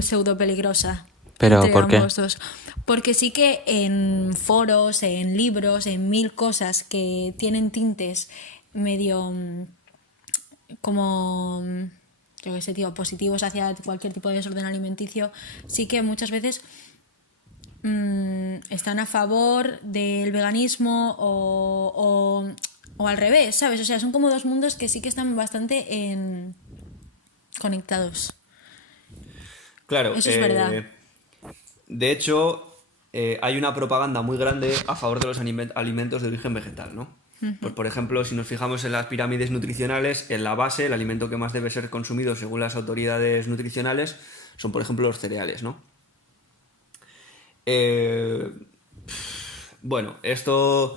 pseudo peligrosa. ¿Pero entre por qué? ambos dos. Porque sí que en foros, en libros, en mil cosas que tienen tintes medio como yo qué sé, tío, positivos hacia cualquier tipo de desorden alimenticio, sí que muchas veces están a favor del veganismo o al revés, ¿sabes? O sea, son como dos mundos que sí que están bastante conectados. Claro, Eso es verdad. de hecho, hay una propaganda muy grande a favor de los alimentos de origen vegetal, ¿no? Pues, por ejemplo, si nos fijamos en las pirámides nutricionales, en la base, el alimento que más debe ser consumido según las autoridades nutricionales son, por ejemplo, los cereales, ¿no? Bueno, esto,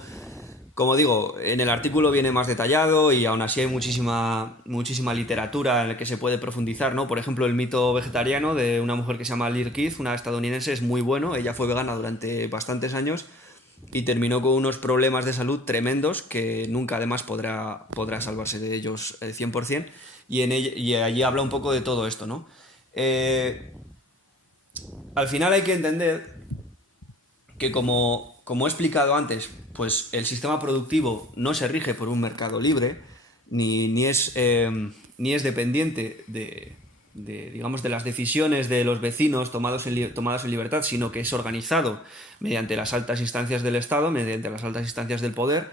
como digo, en el artículo viene más detallado y aún así hay muchísima literatura en la que se puede profundizar, ¿no? Por ejemplo, el mito vegetariano de una mujer que se llama Lear Keith, una estadounidense, es muy bueno. Ella fue vegana durante bastantes años y terminó con unos problemas de salud tremendos que nunca además podrá salvarse de ellos 100%, y allí habla un poco de todo esto, ¿no? Al final hay que entender que como he explicado antes, pues el sistema productivo no se rige por un mercado libre, ni es dependiente digamos, de las decisiones de los vecinos tomadas en libertad, sino que es organizado mediante las altas instancias del Estado, mediante las altas instancias del poder,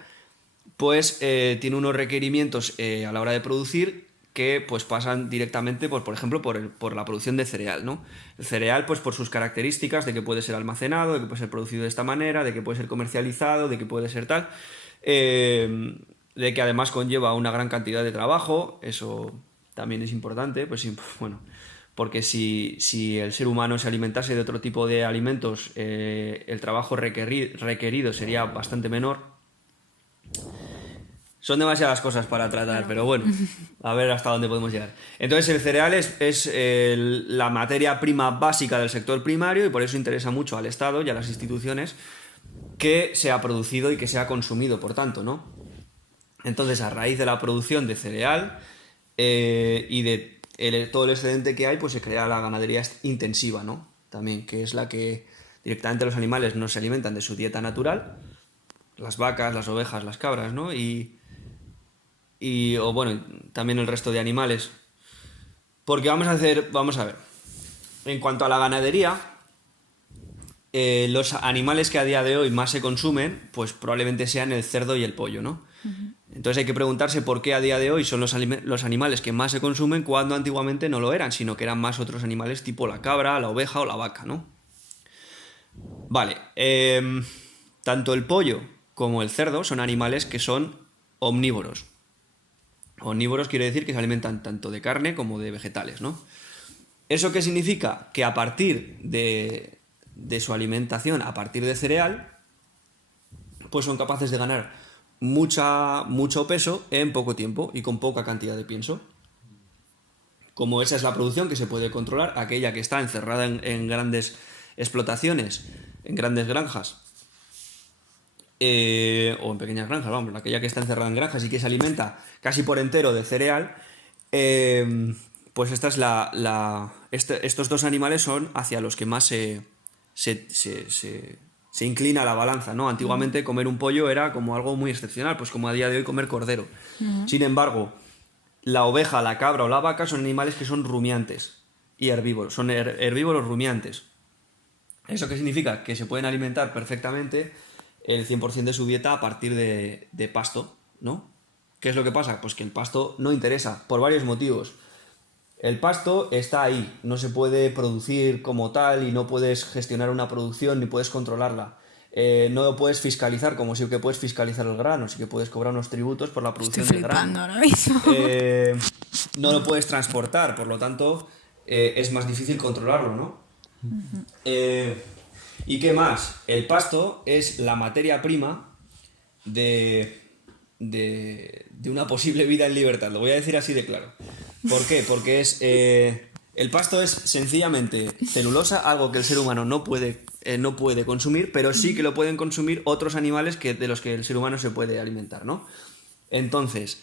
pues tiene unos requerimientos a la hora de producir que pues pasan directamente por ejemplo por la producción de cereal, ¿no? El cereal, pues por sus características de que puede ser almacenado, de que puede ser producido de esta manera, de que puede ser comercializado, de que puede ser tal, de que además conlleva una gran cantidad de trabajo. Eso también es importante, pues bueno, porque si el ser humano se alimentase de otro tipo de alimentos, el trabajo requerido sería bastante menor. Son demasiadas cosas para tratar, pero bueno, a ver hasta dónde podemos llegar. Entonces el cereal es la materia prima básica del sector primario, y por eso interesa mucho al Estado y a las instituciones que sea producido y que sea consumido, por tanto, ¿no? Entonces, a raíz de la producción de cereal y de todo el excedente que hay, pues se crea la ganadería intensiva, ¿no? También, que es la que directamente los animales no se alimentan de su dieta natural, las vacas, las ovejas, las cabras, ¿no? O bueno, también el resto de animales. Porque vamos a ver, en cuanto a la ganadería, los animales que a día de hoy más se consumen, pues probablemente sean el cerdo y el pollo, ¿no? Entonces hay que preguntarse por qué a día de hoy son los animales que más se consumen cuando antiguamente no lo eran, sino que eran más otros animales tipo la cabra, la oveja o la vaca, ¿no? Vale, tanto el pollo como el cerdo son animales que son omnívoros. Omnívoros quiere decir que se alimentan tanto de carne como de vegetales, ¿no? ¿Eso qué significa? Que a partir de su alimentación, a partir de cereal, pues son capaces de ganar mucho peso en poco tiempo y con poca cantidad de pienso. Como esa es la producción que se puede controlar, aquella que está encerrada en grandes explotaciones, en grandes granjas, o en pequeñas granjas, vamos, aquella que está encerrada en granjas y que se alimenta casi por entero de cereal, pues esta es estos dos animales son hacia los que más se inclina la balanza, ¿no? Antiguamente comer un pollo era como algo muy excepcional, pues como a día de hoy comer cordero. Sin embargo, la oveja, la cabra o la vaca son animales que son rumiantes y herbívoros, son herbívoros rumiantes. ¿Eso qué significa? Que se pueden alimentar perfectamente el 100% de su dieta a partir de pasto, ¿no? ¿Qué es lo que pasa? Pues que el pasto no interesa, por varios motivos. El pasto está ahí, no se puede producir como tal y no puedes gestionar una producción ni puedes controlarla. No lo puedes fiscalizar como sí que puedes fiscalizar el grano, sí que puedes cobrar unos tributos por la producción del grano. Ahora mismo. No lo puedes transportar, por lo tanto es más difícil controlarlo, ¿no? ¿Y qué más? El pasto es la materia prima de una posible vida en libertad, lo voy a decir así de claro. ¿Por qué? Porque el pasto es sencillamente celulosa, algo que el ser humano no puede consumir, pero sí que lo pueden consumir otros animales de los que el ser humano se puede alimentar, ¿no? Entonces,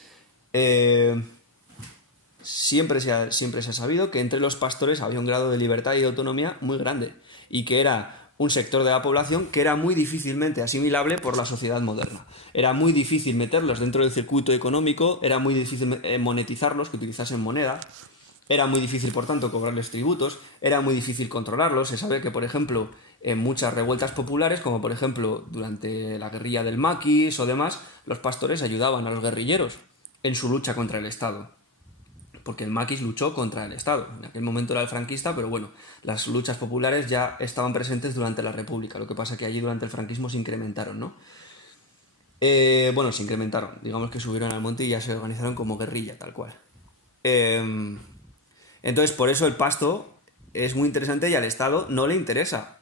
siempre se ha sabido que entre los pastores había un grado de libertad y de autonomía muy grande, y que era un sector de la población que era muy difícilmente asimilable por la sociedad moderna. Era muy difícil meterlos dentro del circuito económico, era muy difícil monetizarlos, que utilizasen moneda, Era muy difícil, por tanto, cobrarles tributos, era muy difícil controlarlos. Se sabe que, por ejemplo, en muchas revueltas populares, como por ejemplo durante la guerrilla del Maquis o demás, los pastores ayudaban a los guerrilleros en su lucha contra el Estado. Porque el Maquis luchó contra el Estado. En aquel momento era el franquista, pero bueno, las luchas populares ya estaban presentes durante la República. Lo que pasa que allí durante el franquismo se incrementaron, ¿no? Bueno, se incrementaron. Digamos que subieron al monte y ya se organizaron como guerrilla, tal cual. Entonces, por eso el pasto es muy interesante y al Estado no le interesa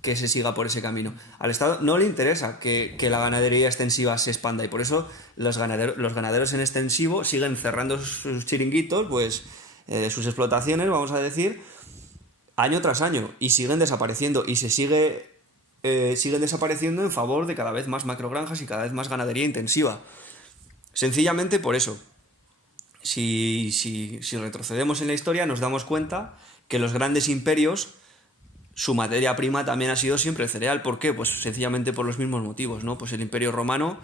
que se siga por ese camino. Al Estado no le interesa que la ganadería extensiva se expanda y por eso los ganaderos en extensivo siguen cerrando sus chiringuitos, pues sus explotaciones, vamos a decir, año tras año y siguen desapareciendo y siguen desapareciendo en favor de cada vez más macrogranjas y cada vez más ganadería intensiva. Sencillamente por eso. Si retrocedemos en la historia nos damos cuenta que los grandes imperios, su materia prima también ha sido siempre el cereal. ¿Por qué? Pues sencillamente por los mismos motivos, ¿no? Pues el Imperio Romano,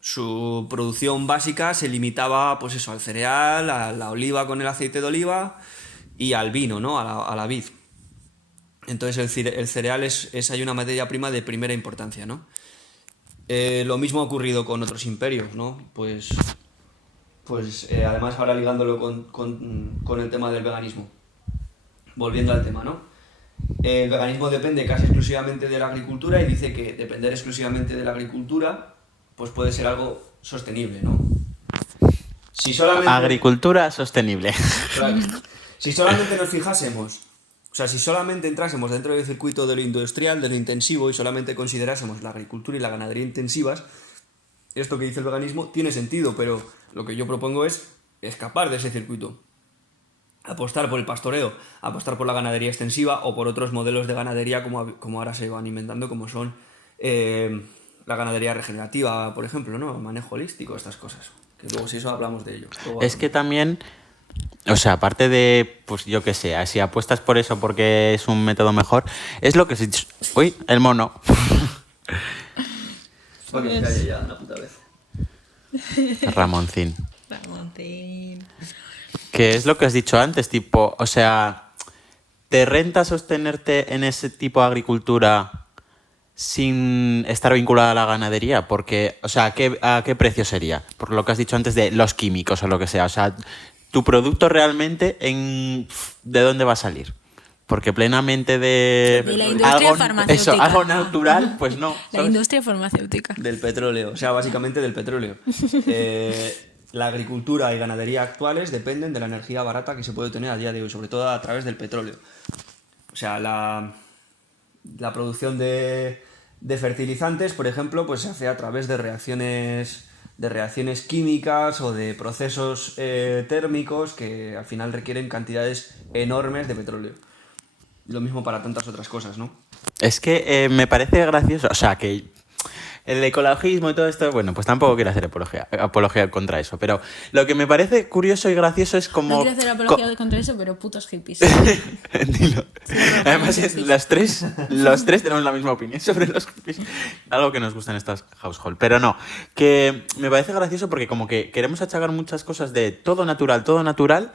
su producción básica se limitaba, pues eso, al cereal, a la oliva con el aceite de oliva y al vino, ¿no? A la vid. Entonces el cereal hay una materia prima de primera importancia, ¿no? Lo mismo ha ocurrido con otros imperios, ¿no? Pues además ahora ligándolo con el tema del veganismo. Volviendo al tema, ¿no? El veganismo depende casi exclusivamente de la agricultura y dice que depender exclusivamente de la agricultura pues puede ser algo sostenible, ¿no? Agricultura sostenible. Claro, si solamente nos fijásemos, o sea, si solamente entrásemos dentro del circuito de lo industrial, de lo intensivo y solamente considerásemos la agricultura y la ganadería intensivas, esto que dice el veganismo tiene sentido, pero lo que yo propongo es escapar de ese circuito. Apostar por el pastoreo, apostar por la ganadería extensiva o por otros modelos de ganadería como ahora se van inventando, como son la ganadería regenerativa, por ejemplo, ¿no? Manejo holístico, estas cosas. Que luego si eso hablamos de ello. Es que también, o sea, aparte de, pues yo qué sé, si apuestas por eso porque es un método mejor, es lo que se... Uy, el mono. Para que se calle ya una puta vez. Ramoncín. Que es lo que has dicho antes, tipo, o sea, ¿te renta sostenerte en ese tipo de agricultura sin estar vinculada a la ganadería? Porque, o sea, ¿a qué precio sería? Por lo que has dicho antes de los químicos o lo que sea. O sea, ¿tu producto realmente de dónde va a salir? Porque plenamente de la industria farmacéutica. Eso, algo natural, pues no. La industria farmacéutica. Del petróleo, o sea, básicamente del petróleo. La agricultura y ganadería actuales dependen de la energía barata que se puede tener a día de hoy, sobre todo a través del petróleo. O sea, la producción de fertilizantes, por ejemplo, pues se hace a través de reacciones químicas o de procesos térmicos que al final requieren cantidades enormes de petróleo. Lo mismo para tantas otras cosas, ¿no? Es que me parece gracioso, o sea, que el ecologismo y todo esto, bueno, pues tampoco quiero hacer apología contra eso, pero lo que me parece curioso y gracioso es como... No quiero hacer apología contra eso, pero putos hippies. Dilo. Además, los tres tenemos la misma opinión sobre los hippies. Algo que nos gusta en estas household. Pero no, que me parece gracioso porque como que queremos achacar muchas cosas de todo natural,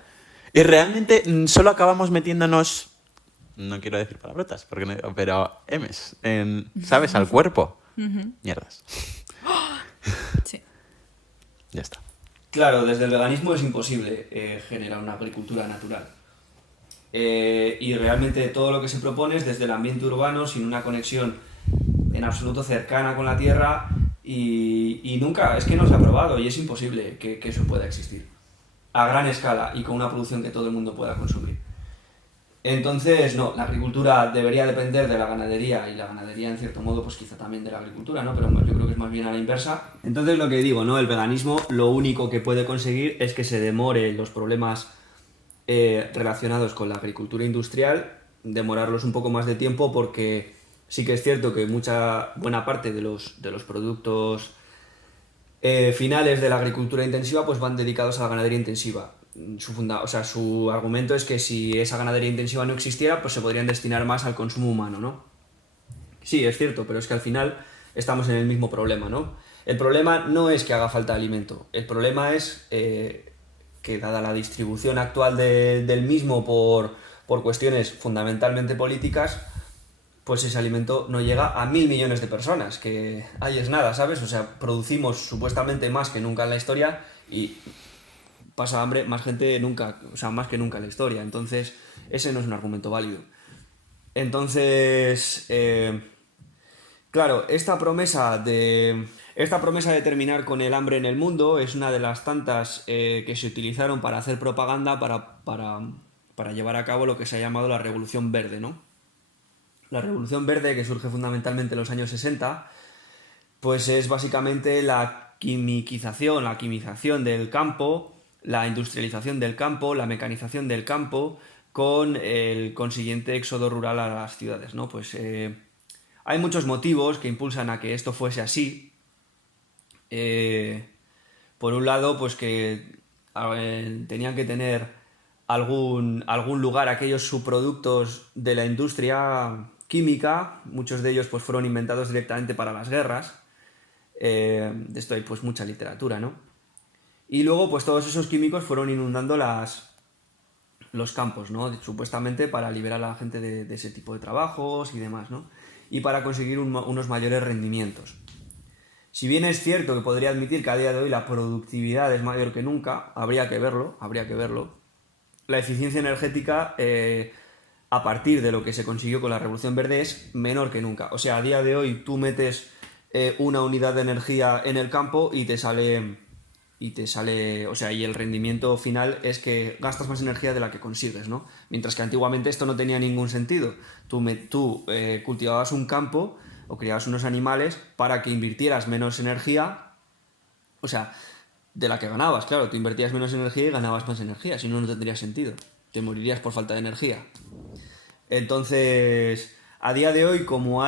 y realmente solo acabamos metiéndonos, no quiero decir palabrotas, porque no, pero M's, ¿sabes? Al cuerpo. Mierdas. Sí. Ya está. Claro, desde el veganismo es imposible generar una agricultura natural. Y realmente todo lo que se propone es desde el ambiente urbano, sin una conexión en absoluto cercana con la tierra y nunca, es que no se ha probado y es imposible que eso pueda existir a gran escala y con una producción que todo el mundo pueda consumir. Entonces, no, la agricultura debería depender de la ganadería y la ganadería en cierto modo pues quizá también de la agricultura, ¿no? Pero yo creo que es más bien a la inversa. Entonces lo que digo, ¿no? El veganismo lo único que puede conseguir es que se demore los problemas relacionados con la agricultura industrial, demorarlos un poco más de tiempo porque sí que es cierto que buena parte de los productos finales de la agricultura intensiva pues van dedicados a la ganadería intensiva. Su argumento es que si esa ganadería intensiva no existiera, pues se podrían destinar más al consumo humano, ¿no? Sí, es cierto, pero es que al final estamos en el mismo problema, ¿no? El problema no es que haga falta alimento, el problema es que dada la distribución actual del mismo por cuestiones fundamentalmente políticas, pues ese alimento no llega a 1.000 millones de personas, que ahí es nada, ¿sabes? O sea, producimos supuestamente más que nunca en la historia y pasa hambre más gente nunca, o sea, más que nunca en la historia. Entonces, ese no es un argumento válido. Entonces, claro, esta promesa de terminar con el hambre en el mundo es una de las tantas que se utilizaron para hacer propaganda para llevar a cabo lo que se ha llamado la Revolución Verde, ¿no? La Revolución Verde, que surge fundamentalmente en los años 60, pues es básicamente la quimización del campo, la industrialización del campo, la mecanización del campo, con el consiguiente éxodo rural a las ciudades, ¿no? Pues hay muchos motivos que impulsan a que esto fuese así. Por un lado, pues que tenían que tener algún lugar aquellos subproductos de la industria química, muchos de ellos pues fueron inventados directamente para las guerras. De esto hay pues mucha literatura, ¿no? Y luego pues todos esos químicos fueron inundando los campos, ¿no? Supuestamente para liberar a la gente de ese tipo de trabajos y demás, ¿no? Y para conseguir unos mayores rendimientos. Si bien es cierto que podría admitir que a día de hoy la productividad es mayor que nunca, habría que verlo. La eficiencia energética, a partir de lo que se consiguió con la Revolución Verde, es menor que nunca. O sea, a día de hoy tú metes una unidad de energía en el campo y te sale, o sea, y el rendimiento final es que gastas más energía de la que consigues, ¿no? Mientras que antiguamente esto no tenía ningún sentido. Tú cultivabas un campo o criabas unos animales para que invirtieras menos energía, o sea, de la que ganabas, claro, tú invertías menos energía y ganabas más energía, si no, no tendría sentido. Te morirías por falta de energía. Entonces, a día de hoy, como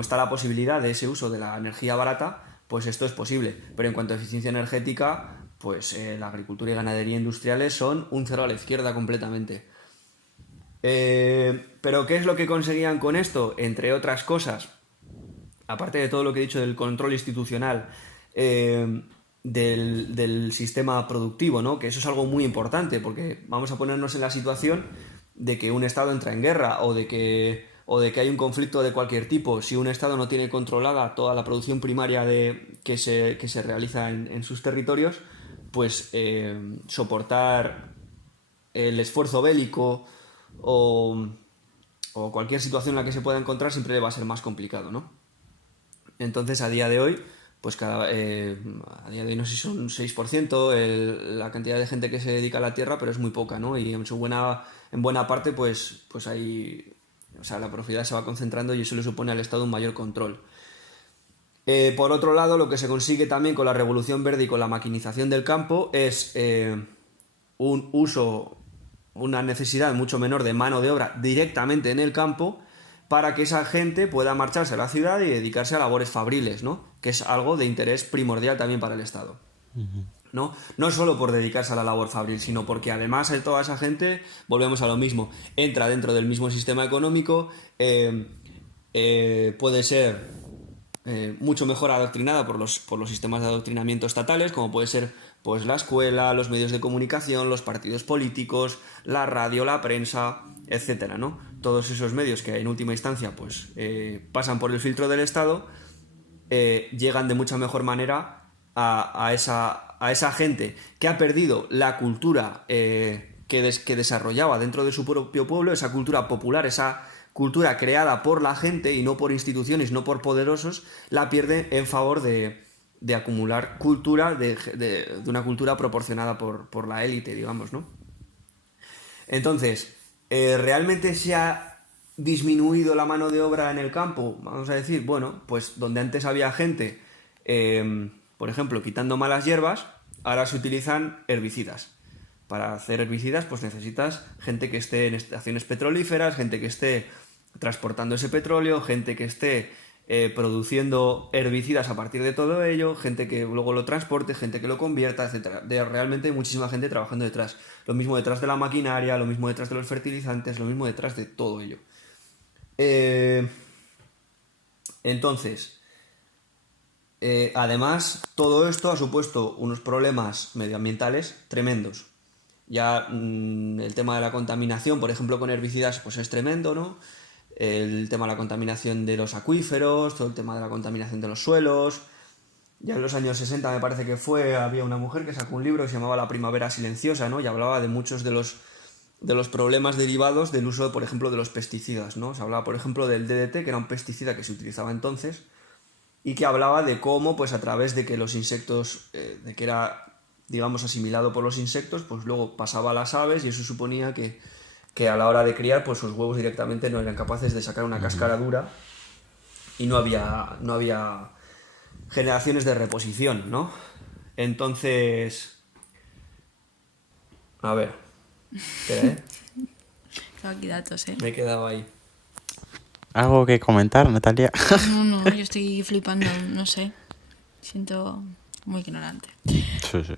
está la posibilidad de ese uso de la energía barata, pues esto es posible. Pero en cuanto a eficiencia energética, pues la agricultura y ganadería industriales son un cero a la izquierda completamente. Pero ¿qué es lo que conseguían con esto? Entre otras cosas, aparte de todo lo que he dicho del control institucional, del sistema productivo, ¿no? Que eso es algo muy importante, porque vamos a ponernos en la situación de que un Estado entra en guerra o de que hay un conflicto de cualquier tipo. Si un Estado no tiene controlada toda la producción primaria que se realiza en sus territorios, pues soportar el esfuerzo bélico o cualquier situación en la que se pueda encontrar siempre le va a ser más complicado, ¿no? Entonces, a día de hoy, pues a día de hoy no sé si son 6% la cantidad de gente que se dedica a la tierra, pero es muy poca, ¿no? Y en buena parte, pues hay, o sea, la propiedad se va concentrando y eso le supone al Estado un mayor control. Por otro lado, lo que se consigue también con la Revolución Verde y con la maquinización del campo es una necesidad mucho menor de mano de obra directamente en el campo, para que esa gente pueda marcharse a la ciudad y dedicarse a labores fabriles, ¿no? Que es algo de interés primordial también para el Estado. ¿No? No solo por dedicarse a la labor fabril, sino porque además toda esa gente, volvemos a lo mismo, entra dentro del mismo sistema económico, puede ser mucho mejor adoctrinada por los sistemas de adoctrinamiento estatales, como puede ser pues la escuela, los medios de comunicación, los partidos políticos, la radio, la prensa, etcétera, ¿no? Todos esos medios que en última instancia pues pasan por el filtro del Estado, llegan de mucha mejor manera a esa gente que ha perdido la cultura que desarrollaba dentro de su propio pueblo, esa cultura popular, esa cultura creada por la gente y no por instituciones, no por poderosos, la pierde en favor de acumular cultura, de una cultura proporcionada por la élite, digamos, ¿no? Entonces, ¿realmente se ha disminuido la mano de obra en el campo? Vamos a decir, bueno, pues donde antes había gente, por ejemplo, quitando malas hierbas, ahora se utilizan herbicidas. Para hacer herbicidas, pues necesitas gente que esté en estaciones petrolíferas, gente que esté transportando ese petróleo, gente que esté produciendo herbicidas a partir de todo ello, gente que luego lo transporte, gente que lo convierta, etcétera. Realmente hay muchísima gente trabajando detrás. Lo mismo detrás de la maquinaria, lo mismo detrás de los fertilizantes, lo mismo detrás de todo ello. Entonces, Además, todo esto ha supuesto unos problemas medioambientales tremendos. Ya el tema de la contaminación, por ejemplo, con herbicidas, pues es tremendo, ¿no? El tema de la contaminación de los acuíferos, todo el tema de la contaminación de los suelos. Ya en los años 60 me parece que fue, había una mujer que sacó un libro que se llamaba La primavera silenciosa, ¿no? Y hablaba de muchos de los problemas derivados del uso, por ejemplo, de los pesticidas, ¿no? Se hablaba, por ejemplo, del DDT, que era un pesticida que se utilizaba entonces, y que hablaba de cómo, pues a través de que los insectos, de que era, digamos, asimilado por los insectos, pues luego pasaba a las aves y eso suponía que a la hora de criar, pues sus huevos directamente no eran capaces de sacar una cáscara dura y no había generaciones de reposición, ¿no? Entonces, a ver, espera, Tengo aquí datos, ¿eh? me he quedado ahí. ¿Algo que comentar, Natalia? No, yo estoy flipando, no sé. Siento muy ignorante. Sí, sí.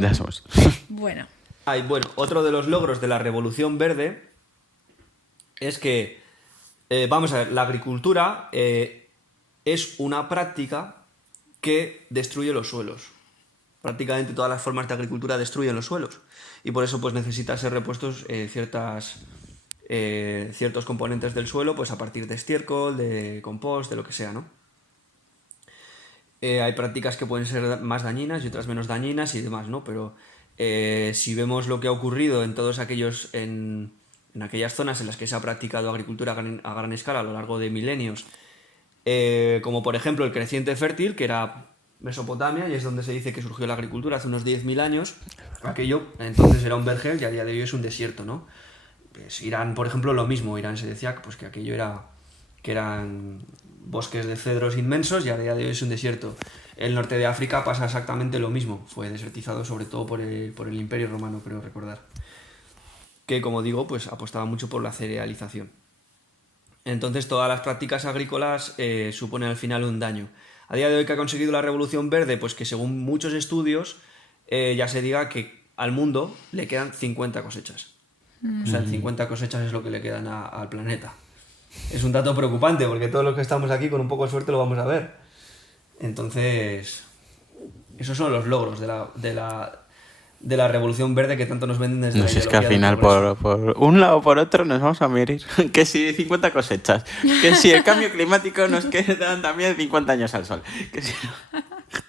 Ya somos. Bueno, Y bueno, otro de los logros de la Revolución Verde es que, vamos a ver, la agricultura es una práctica que destruye los suelos. Prácticamente todas las formas de agricultura destruyen los suelos y por eso pues necesita ser repuestos ciertos componentes del suelo pues a partir de estiércol, de compost, de lo que sea, ¿no? Hay prácticas que pueden ser más dañinas y otras menos dañinas y demás, ¿no? Pero si vemos lo que ha ocurrido en todos aquellos en aquellas zonas en las que se ha practicado agricultura a gran escala a lo largo de milenios, como por ejemplo el creciente fértil, que era Mesopotamia, y es donde se dice que surgió la agricultura hace unos 10.000 años, aquello entonces era un vergel y a día de hoy es un desierto, ¿no? Pues Irán, por ejemplo, lo mismo. Irán se decía pues, que aquello eran bosques de cedros inmensos y a día de hoy es un desierto. El norte de África pasa exactamente lo mismo. Fue desertizado sobre todo por el Imperio Romano, creo recordar. Que, como digo, pues apostaba mucho por la cerealización. Entonces todas las prácticas agrícolas suponen al final un daño. A día de hoy, ¿que ha conseguido la Revolución Verde? Pues que según muchos estudios ya se diga que al mundo le quedan 50 cosechas. O sea, 50 cosechas es lo que le quedan al planeta. Es un dato preocupante porque todos los que estamos aquí con un poco de suerte lo vamos a ver. Entonces, esos son los logros de la Revolución Verde que tanto nos venden desde No la sé, es que al ideología del final progreso. por un lado o por otro nos vamos a morir. Que si 50 cosechas, que si el cambio climático nos quedan también 50 años al sol. Que si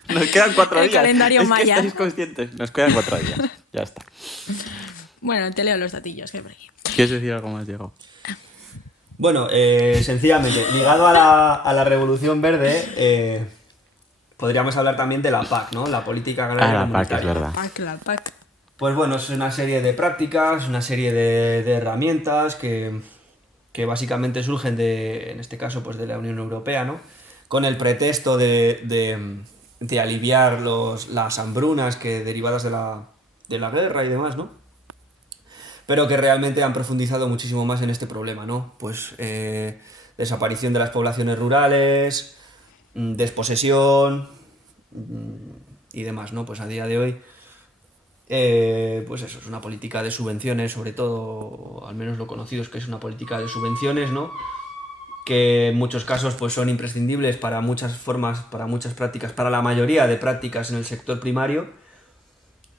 nos quedan 4 El días. calendario es que maya. estáis conscientes, nos quedan 4 días. Ya está. bueno, te leo los datillos que hay por aquí. ¿Quieres decir algo más, Diego? Bueno, sencillamente, ligado a la Revolución Verde, podríamos hablar también de la PAC, ¿no? La Política Agraria La PAC, es Comunitaria. verdad. La PAC. Pues bueno, es una serie de prácticas, una serie de herramientas que básicamente surgen en este caso, pues de la Unión Europea, ¿no? Con el pretexto de aliviar las hambrunas derivadas de la guerra y demás, ¿no? Pero que realmente han profundizado muchísimo más en este problema, ¿no? Pues desaparición de las poblaciones rurales, desposesión y demás, ¿no? Pues a día de hoy, pues eso, es una política de subvenciones, sobre todo, al menos lo conocido es que es una política de subvenciones, ¿no? Que en muchos casos pues son imprescindibles para muchas formas, para muchas prácticas, para la mayoría de prácticas en el sector primario,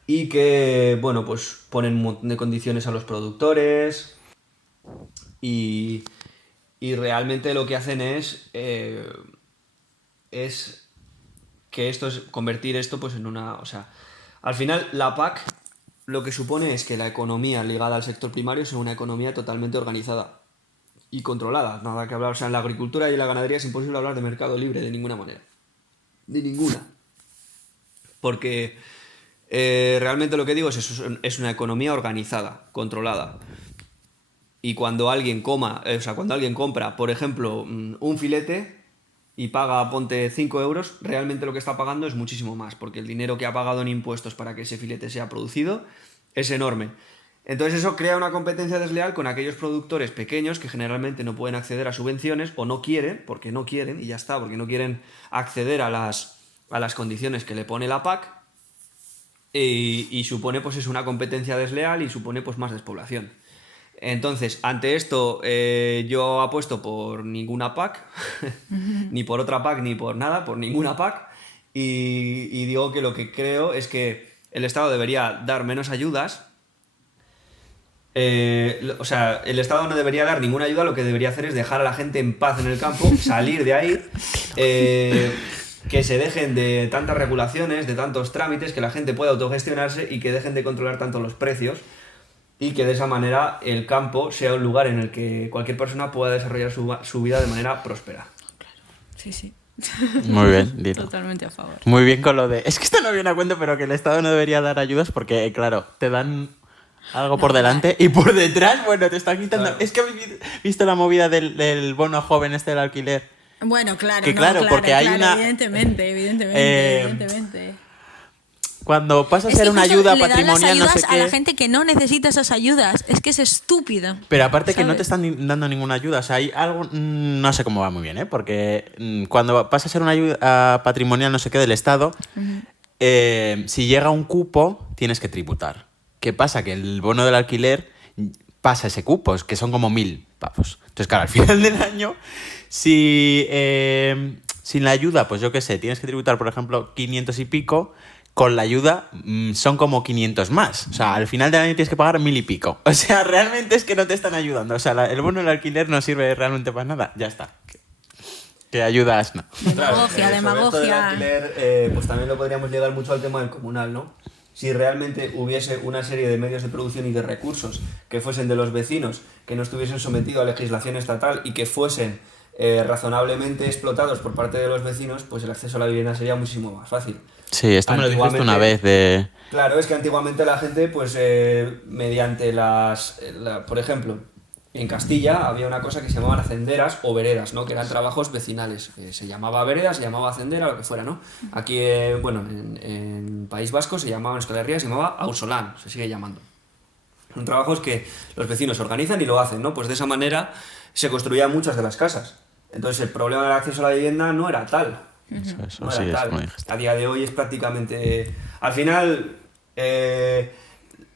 y que, bueno, pues ponen un montón de condiciones a los productores y realmente lo que hacen es que esto es convertir esto pues en una... O sea, al final la PAC lo que supone es que la economía ligada al sector primario sea una economía totalmente organizada y controlada. Nada que hablar, o sea, en la agricultura y en la ganadería es imposible hablar de mercado libre de ninguna manera. De ninguna. Porque realmente lo que digo es eso, es una economía organizada, controlada. Y cuando alguien cuando alguien compra, por ejemplo, un filete y paga, ponte 5 euros, realmente lo que está pagando es muchísimo más, porque el dinero que ha pagado en impuestos para que ese filete sea producido es enorme. Entonces eso crea una competencia desleal con aquellos productores pequeños que generalmente no pueden acceder a subvenciones o no quieren, porque no quieren, y ya está, porque no quieren acceder a las condiciones que le pone la PAC, y supone pues es una competencia desleal y supone pues más despoblación. Entonces, ante esto, yo apuesto por ninguna PAC, ni por otra PAC, ni por nada, por ninguna PAC, y digo que lo que creo es que el Estado debería dar menos ayudas. O sea, el Estado no debería dar ninguna ayuda, lo que debería hacer es dejar a la gente en paz en el campo, salir de ahí, que se dejen de tantas regulaciones, de tantos trámites, que la gente pueda autogestionarse y que dejen de controlar tanto los precios y que de esa manera el campo sea un lugar en el que cualquier persona pueda desarrollar su vida de manera próspera. Sí, sí. Muy bien, dilo. Totalmente a favor. Muy bien con lo de... Es que esto no viene a cuento, pero que el Estado no debería dar ayudas porque, claro, te dan algo por delante y por detrás, bueno, te están quitando... Claro. Es que habéis visto la movida del bono joven del alquiler. Bueno, claro, Que claro, porque hay una... Evidentemente. Cuando pasa a Es ser que una justo ayuda le dan las patrimonial, no ayudas sé a la qué... gente que no necesita esas ayudas. Es que es estúpido. Pero aparte que no ¿sabes? te están dando ninguna ayuda, o sea, hay algo, no sé cómo va muy bien, ¿eh? Porque cuando pasa a ser una ayuda patrimonial, no sé qué, del Estado, si llega un cupo, tienes que tributar. ¿Qué pasa? Que el bono del alquiler pasa ese cupo, es que son como 1.000 pavos. Entonces, claro, al final del año, si sin la ayuda, pues yo qué sé, tienes que tributar, por ejemplo, 500 y pico, con la ayuda son como 500 más. O sea, al final del año tienes que pagar 1.000 y pico. O sea, realmente es que no te están ayudando. O sea, el bono del alquiler no sirve realmente para nada. Ya está. Que ayudas, no. Demagogia, Sobre esto del demagogia. alquiler, pues también lo podríamos llegar mucho al tema del comunal, ¿no? Si realmente hubiese una serie de medios de producción y de recursos que fuesen de los vecinos, que no estuviesen sometidos a legislación estatal y que fuesen razonablemente explotados por parte de los vecinos, pues el acceso a la vivienda sería muchísimo más fácil. Sí, esto me lo dijiste una vez de... Claro, es que antiguamente la gente, pues mediante por ejemplo, en Castilla había una cosa que se llamaban hacenderas o veredas, ¿no? Que eran trabajos vecinales. Se llamaba vereda, se llamaba hacendera, lo que fuera, ¿no? Aquí, bueno, en País Vasco se llamaba, en Euskal Herria se llamaba ausolán, se sigue llamando. Son trabajos que los vecinos organizan y lo hacen, ¿no? Pues de esa manera se construían muchas de las casas. Entonces el problema del acceso a la vivienda no era tal. Eso No sí, era es tal. como dijiste. A día de hoy es prácticamente... Al final,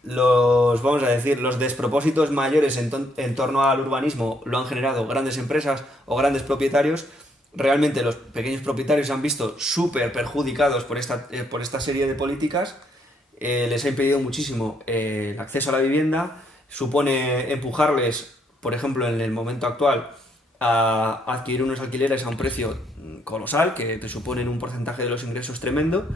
vamos a decir, los despropósitos mayores en torno al urbanismo lo han generado grandes empresas o grandes propietarios. Realmente los pequeños propietarios se han visto súper perjudicados por esta serie de políticas. Les ha impedido muchísimo el acceso a la vivienda. Supone empujarles, por ejemplo, en el momento actual, a adquirir unos alquileres a un precio colosal, que te suponen un porcentaje de los ingresos tremendo,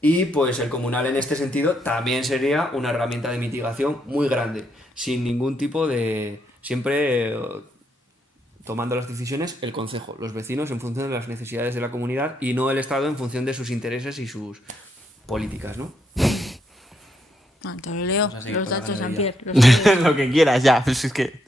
y pues el comunal en este sentido también sería una herramienta de mitigación muy grande, sin ningún tipo de... siempre tomando las decisiones el concejo, los vecinos en función de las necesidades de la comunidad y no el Estado en función de sus intereses y sus políticas, ¿no? Te lo leo, Vamos a seguir los con la datos ganadería. Jean-Pierre. Lo que quieras, ya. Pues es que...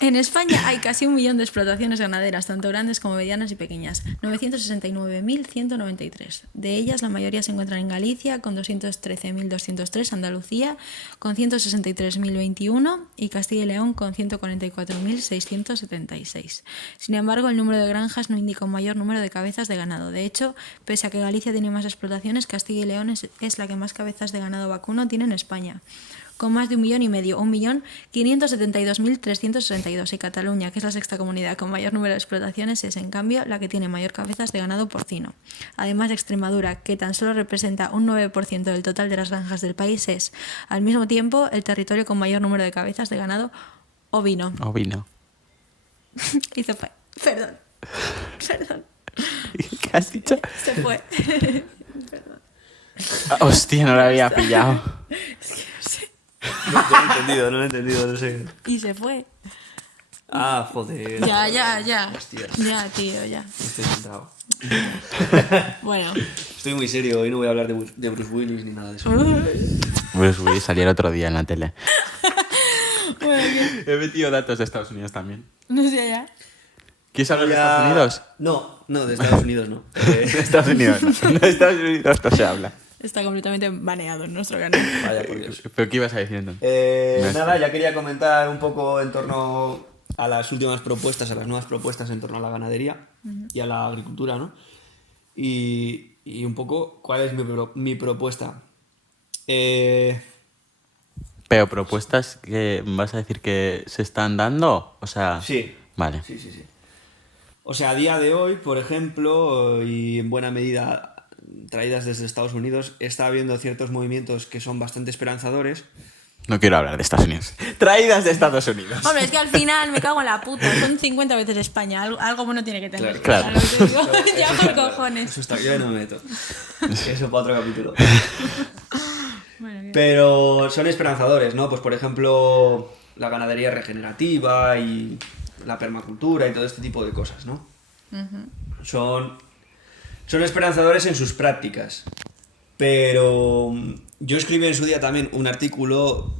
En España hay casi 1 millón de explotaciones ganaderas, tanto grandes como medianas y pequeñas, 969.193. De ellas, la mayoría se encuentran en Galicia, con 213.203, Andalucía, con 163.021 y Castilla y León, con 144.676. Sin embargo, el número de granjas no indica un mayor número de cabezas de ganado. De hecho, pese a que Galicia tiene más explotaciones, Castilla y León es la que más cabezas de ganado vacuno tiene en España, con más de 1,5 millones, 1.572.362, y Cataluña, que es la sexta comunidad con mayor número de explotaciones, es en cambio la que tiene mayor cabezas de ganado porcino. Además, Extremadura, que tan solo representa un 9% del total de las granjas del país, es al mismo tiempo el territorio con mayor número de cabezas de ganado ovino. Ovino. Y se fue. Perdón. ¿Qué has dicho? Se fue. Hostia, no lo había pillado. No lo he entendido, no sé. Y se fue. Ah, joder. Ya. Hostias. Ya, tío, ya. Estoy sentado. Bueno. Estoy muy serio, hoy no voy a hablar de Bruce Willis ni nada de eso. Bruce Willis salió el otro día en la tele. Bueno, He metido datos de Estados Unidos también. no sé ya. ¿Quieres hablar de Estados Unidos? No, de Estados Unidos no. De Estados Unidos no. De Estados Unidos no se habla. Está completamente baneado en nuestro canal. Vaya por Dios. ¿Pero qué ibas a decir entonces? Nada, ya quería comentar un poco en torno a las últimas propuestas, a las nuevas propuestas en torno a la ganadería y a la agricultura, ¿no? Y un poco cuál es mi propuesta. Pero propuestas que vas a decir que se están dando, o sea... Sí. Vale. Sí. O sea, a día de hoy, por ejemplo, y en buena medida traídas desde Estados Unidos, está habiendo ciertos movimientos que son bastante esperanzadores. No quiero hablar de Estados Unidos. Traídas de Estados Unidos. Hombre, es que al final me cago en la puta. Son 50 veces España. Algo bueno tiene que tener. Claro. ¿Sabes lo que digo? Ya por cojones. Eso está, yo no me meto. Eso para otro capítulo. Bueno, Pero son esperanzadores, ¿no? Pues por ejemplo, la ganadería regenerativa y la permacultura y todo este tipo de cosas, ¿no? Son esperanzadores en sus prácticas. Pero yo escribí en su día también un artículo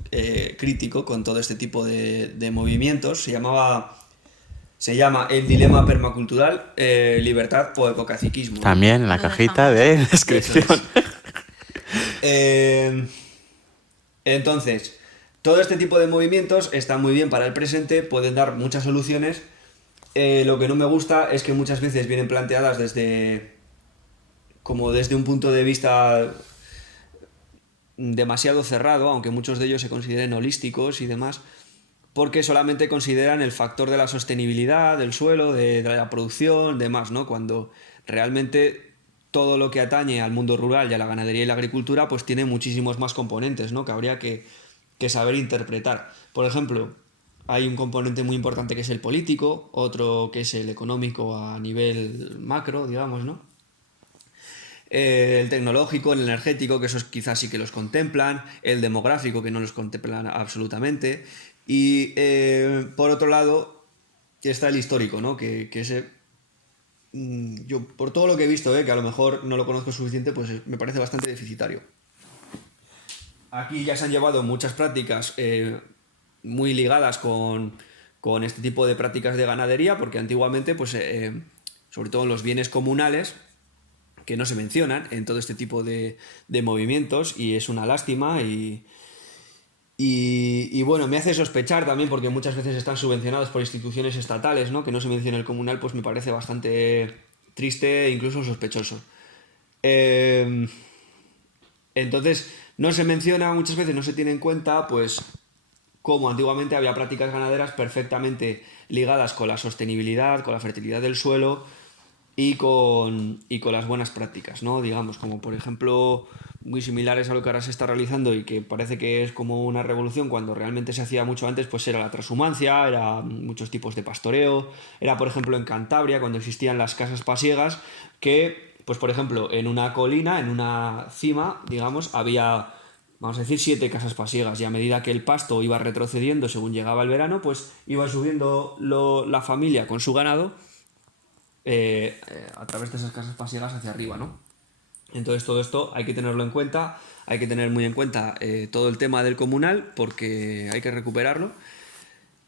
crítico con todo este tipo de movimientos. Se llama El dilema permacultural, libertad o ecocaciquismo. También en la cajita de descripción. Entonces, todo este tipo de movimientos están muy bien para el presente, pueden dar muchas soluciones. Lo que no me gusta es que muchas veces vienen planteadas desde un punto de vista demasiado cerrado, aunque muchos de ellos se consideren holísticos y demás, porque solamente consideran el factor de la sostenibilidad, del suelo, de la producción, demás, ¿no? Cuando realmente todo lo que atañe al mundo rural y a la ganadería y la agricultura, pues tiene muchísimos más componentes, ¿no? Que habría que saber interpretar. Por ejemplo, hay un componente muy importante que es el político, otro que es el económico a nivel macro, digamos, ¿no? El tecnológico, el energético, que esos quizás sí que los contemplan, el demográfico, que no los contemplan absolutamente, y por otro lado está el histórico, ¿no? Que ese, yo por todo lo que he visto, que a lo mejor no lo conozco suficiente, pues me parece bastante deficitario. Aquí ya se han llevado muchas prácticas muy ligadas con este tipo de prácticas de ganadería, porque antiguamente, pues, sobre todo en los bienes comunales, que no se mencionan en todo este tipo de movimientos, y es una lástima y bueno, me hace sospechar también, porque muchas veces están subvencionados por instituciones estatales, ¿no? Que no se mencione el comunal, pues me parece bastante triste e incluso sospechoso. Entonces, no se menciona, muchas veces no se tiene en cuenta, pues, cómo antiguamente había prácticas ganaderas perfectamente ligadas con la sostenibilidad, con la fertilidad del suelo y con las buenas prácticas, ¿no? Digamos, como por ejemplo, muy similares a lo que ahora se está realizando y que parece que es como una revolución cuando realmente se hacía mucho antes, pues era la transhumancia, era muchos tipos de pastoreo, era por ejemplo en Cantabria cuando existían las casas pasiegas que, pues por ejemplo, en una colina, en una cima, digamos, había, vamos a decir, 7 casas pasiegas, y a medida que el pasto iba retrocediendo según llegaba el verano, pues iba subiendo la familia con su ganado a través de esas casas pasiegas hacia arriba, ¿no? Entonces todo esto hay que tenerlo en cuenta, hay que tener muy en cuenta todo el tema del comunal, porque hay que recuperarlo,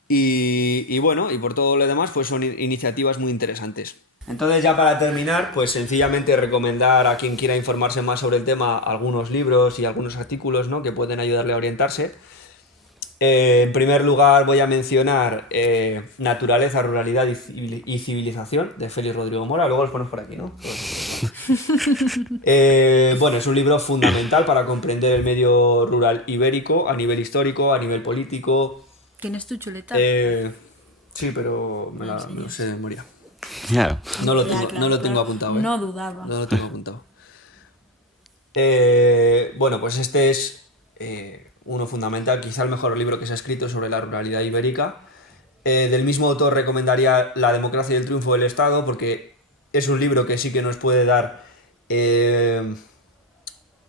y bueno, y por todo lo demás, pues son iniciativas muy interesantes. Entonces, ya para terminar, pues sencillamente recomendar a quien quiera informarse más sobre el tema algunos libros y algunos artículos, ¿no? Que pueden ayudarle a orientarse. En primer lugar voy a mencionar Naturaleza, Ruralidad y Civilización, de Félix Rodrigo Mora. Luego los ponemos por aquí, ¿no? Bueno, es un libro fundamental para comprender el medio rural ibérico a nivel histórico, a nivel político. ¿Tienes tu chuleta? Sí, pero me lo sé de memoria. Claro. No lo tengo apuntado, ¿eh? No dudaba. No lo tengo apuntado. Bueno, pues este es uno fundamental, quizá el mejor libro que se ha escrito sobre la ruralidad ibérica. Del mismo autor recomendaría La democracia y el triunfo del Estado, porque es un libro que sí que nos puede dar...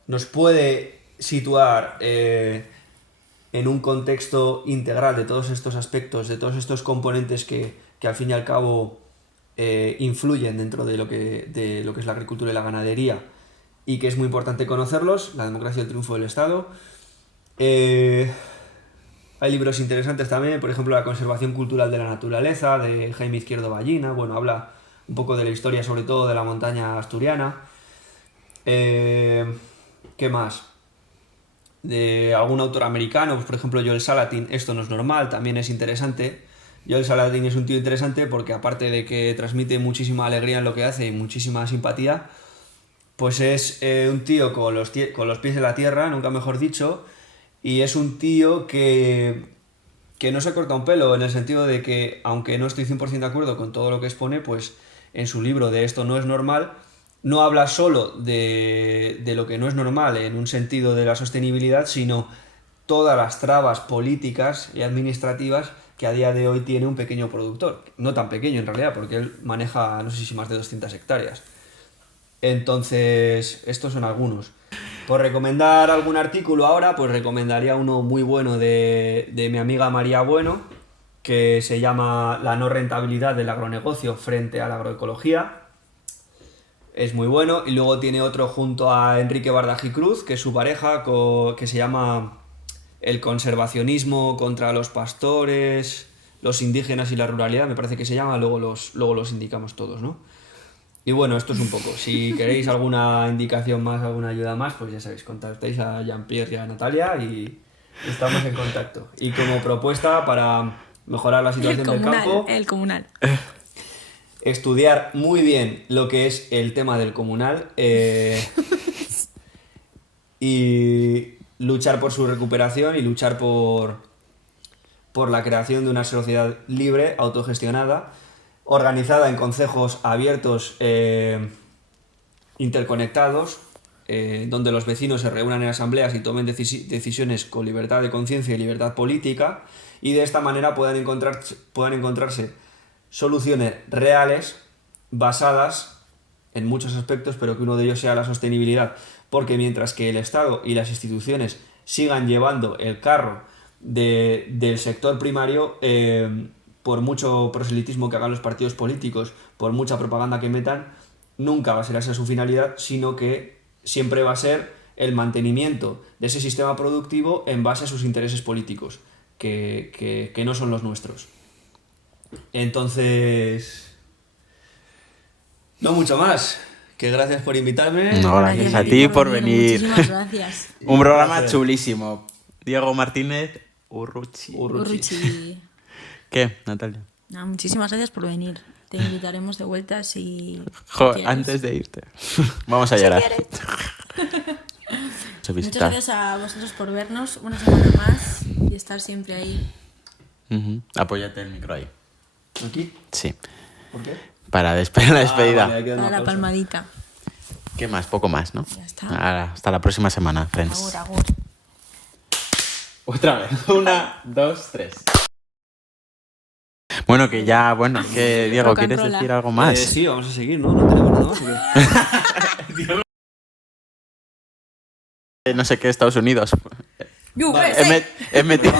nos puede situar en un contexto integral de todos estos aspectos, de todos estos componentes que al fin y al cabo influyen dentro de lo que es la agricultura y la ganadería, y que es muy importante conocerlos. La democracia y el triunfo del Estado. Hay libros interesantes también, por ejemplo La conservación cultural de la naturaleza, de Jaime Izquierdo Ballina. Bueno, habla un poco de la historia, sobre todo de la montaña asturiana. ¿Qué más? De algún autor americano, pues por ejemplo Joel Salatin, Esto no es normal, también es interesante. Joel Salatin es un tío interesante porque, aparte de que transmite muchísima alegría en lo que hace y muchísima simpatía, pues es un tío con los pies en la tierra, nunca mejor dicho, Y es un tío que no se corta un pelo, en el sentido de que, aunque no estoy 100% de acuerdo con todo lo que expone, pues en su libro de Esto no es normal, no habla solo de lo que no es normal en un sentido de la sostenibilidad, sino todas las trabas políticas y administrativas que a día de hoy tiene un pequeño productor. No tan pequeño en realidad, porque él maneja, no sé si más de 200 hectáreas. Entonces, estos son algunos. Por recomendar algún artículo ahora, pues recomendaría uno muy bueno de mi amiga María Bueno, que se llama La no rentabilidad del agronegocio frente a la agroecología. Es muy bueno. Y luego tiene otro junto a Enrique Bardají Cruz, que es su pareja, que se llama El conservacionismo contra los pastores, los indígenas y la ruralidad, me parece que se llama. Luego los indicamos todos, ¿no? Y bueno, esto es un poco. Si queréis alguna indicación más, alguna ayuda más, pues ya sabéis, contactáis a Jean-Pierre y a Natalia y estamos en contacto. Y como propuesta para mejorar la situación del campo, El comunal. estudiar muy bien lo que es el tema del comunal y luchar por su recuperación y luchar por la creación de una sociedad libre, autogestionada, organizada en concejos abiertos, interconectados, donde los vecinos se reúnan en asambleas y tomen decisiones con libertad de conciencia y libertad política, y de esta manera puedan encontrarse soluciones reales basadas en muchos aspectos, pero que uno de ellos sea la sostenibilidad, porque mientras que el Estado y las instituciones sigan llevando el carro del sector primario, por mucho proselitismo que hagan los partidos políticos, por mucha propaganda que metan, nunca va a ser esa su finalidad, sino que siempre va a ser el mantenimiento de ese sistema productivo en base a sus intereses políticos, que no son los nuestros. Entonces, no mucho más. Que gracias por invitarme. No, gracias a ti por venir. Muchísimas gracias. Un programa chulísimo. Diego Martínez Urruchi. Urruchi. ¿Qué, Natalia? Nada, muchísimas gracias por venir. Te invitaremos de vuelta si Joder, antes de irte. Vamos a llorar. Muchas gracias a vosotros por vernos una semana más y estar siempre ahí. Apóyate el micro ahí. ¿Aquí? Sí. ¿Por qué? Para la despedida. Vale, hay que dar un Para la aplauso. palmadita. ¿Qué más? Poco más, ¿no? Ya está. Hasta la próxima semana, friends. Agur, agur. Otra vez. 1, 2, 3. Bueno, que Diego, Rock and ¿quieres roll. decir algo más? Sí, vamos a seguir, ¿no? No tenemos nada más. ¿O qué? No sé qué, Estados Unidos. USA. He metido...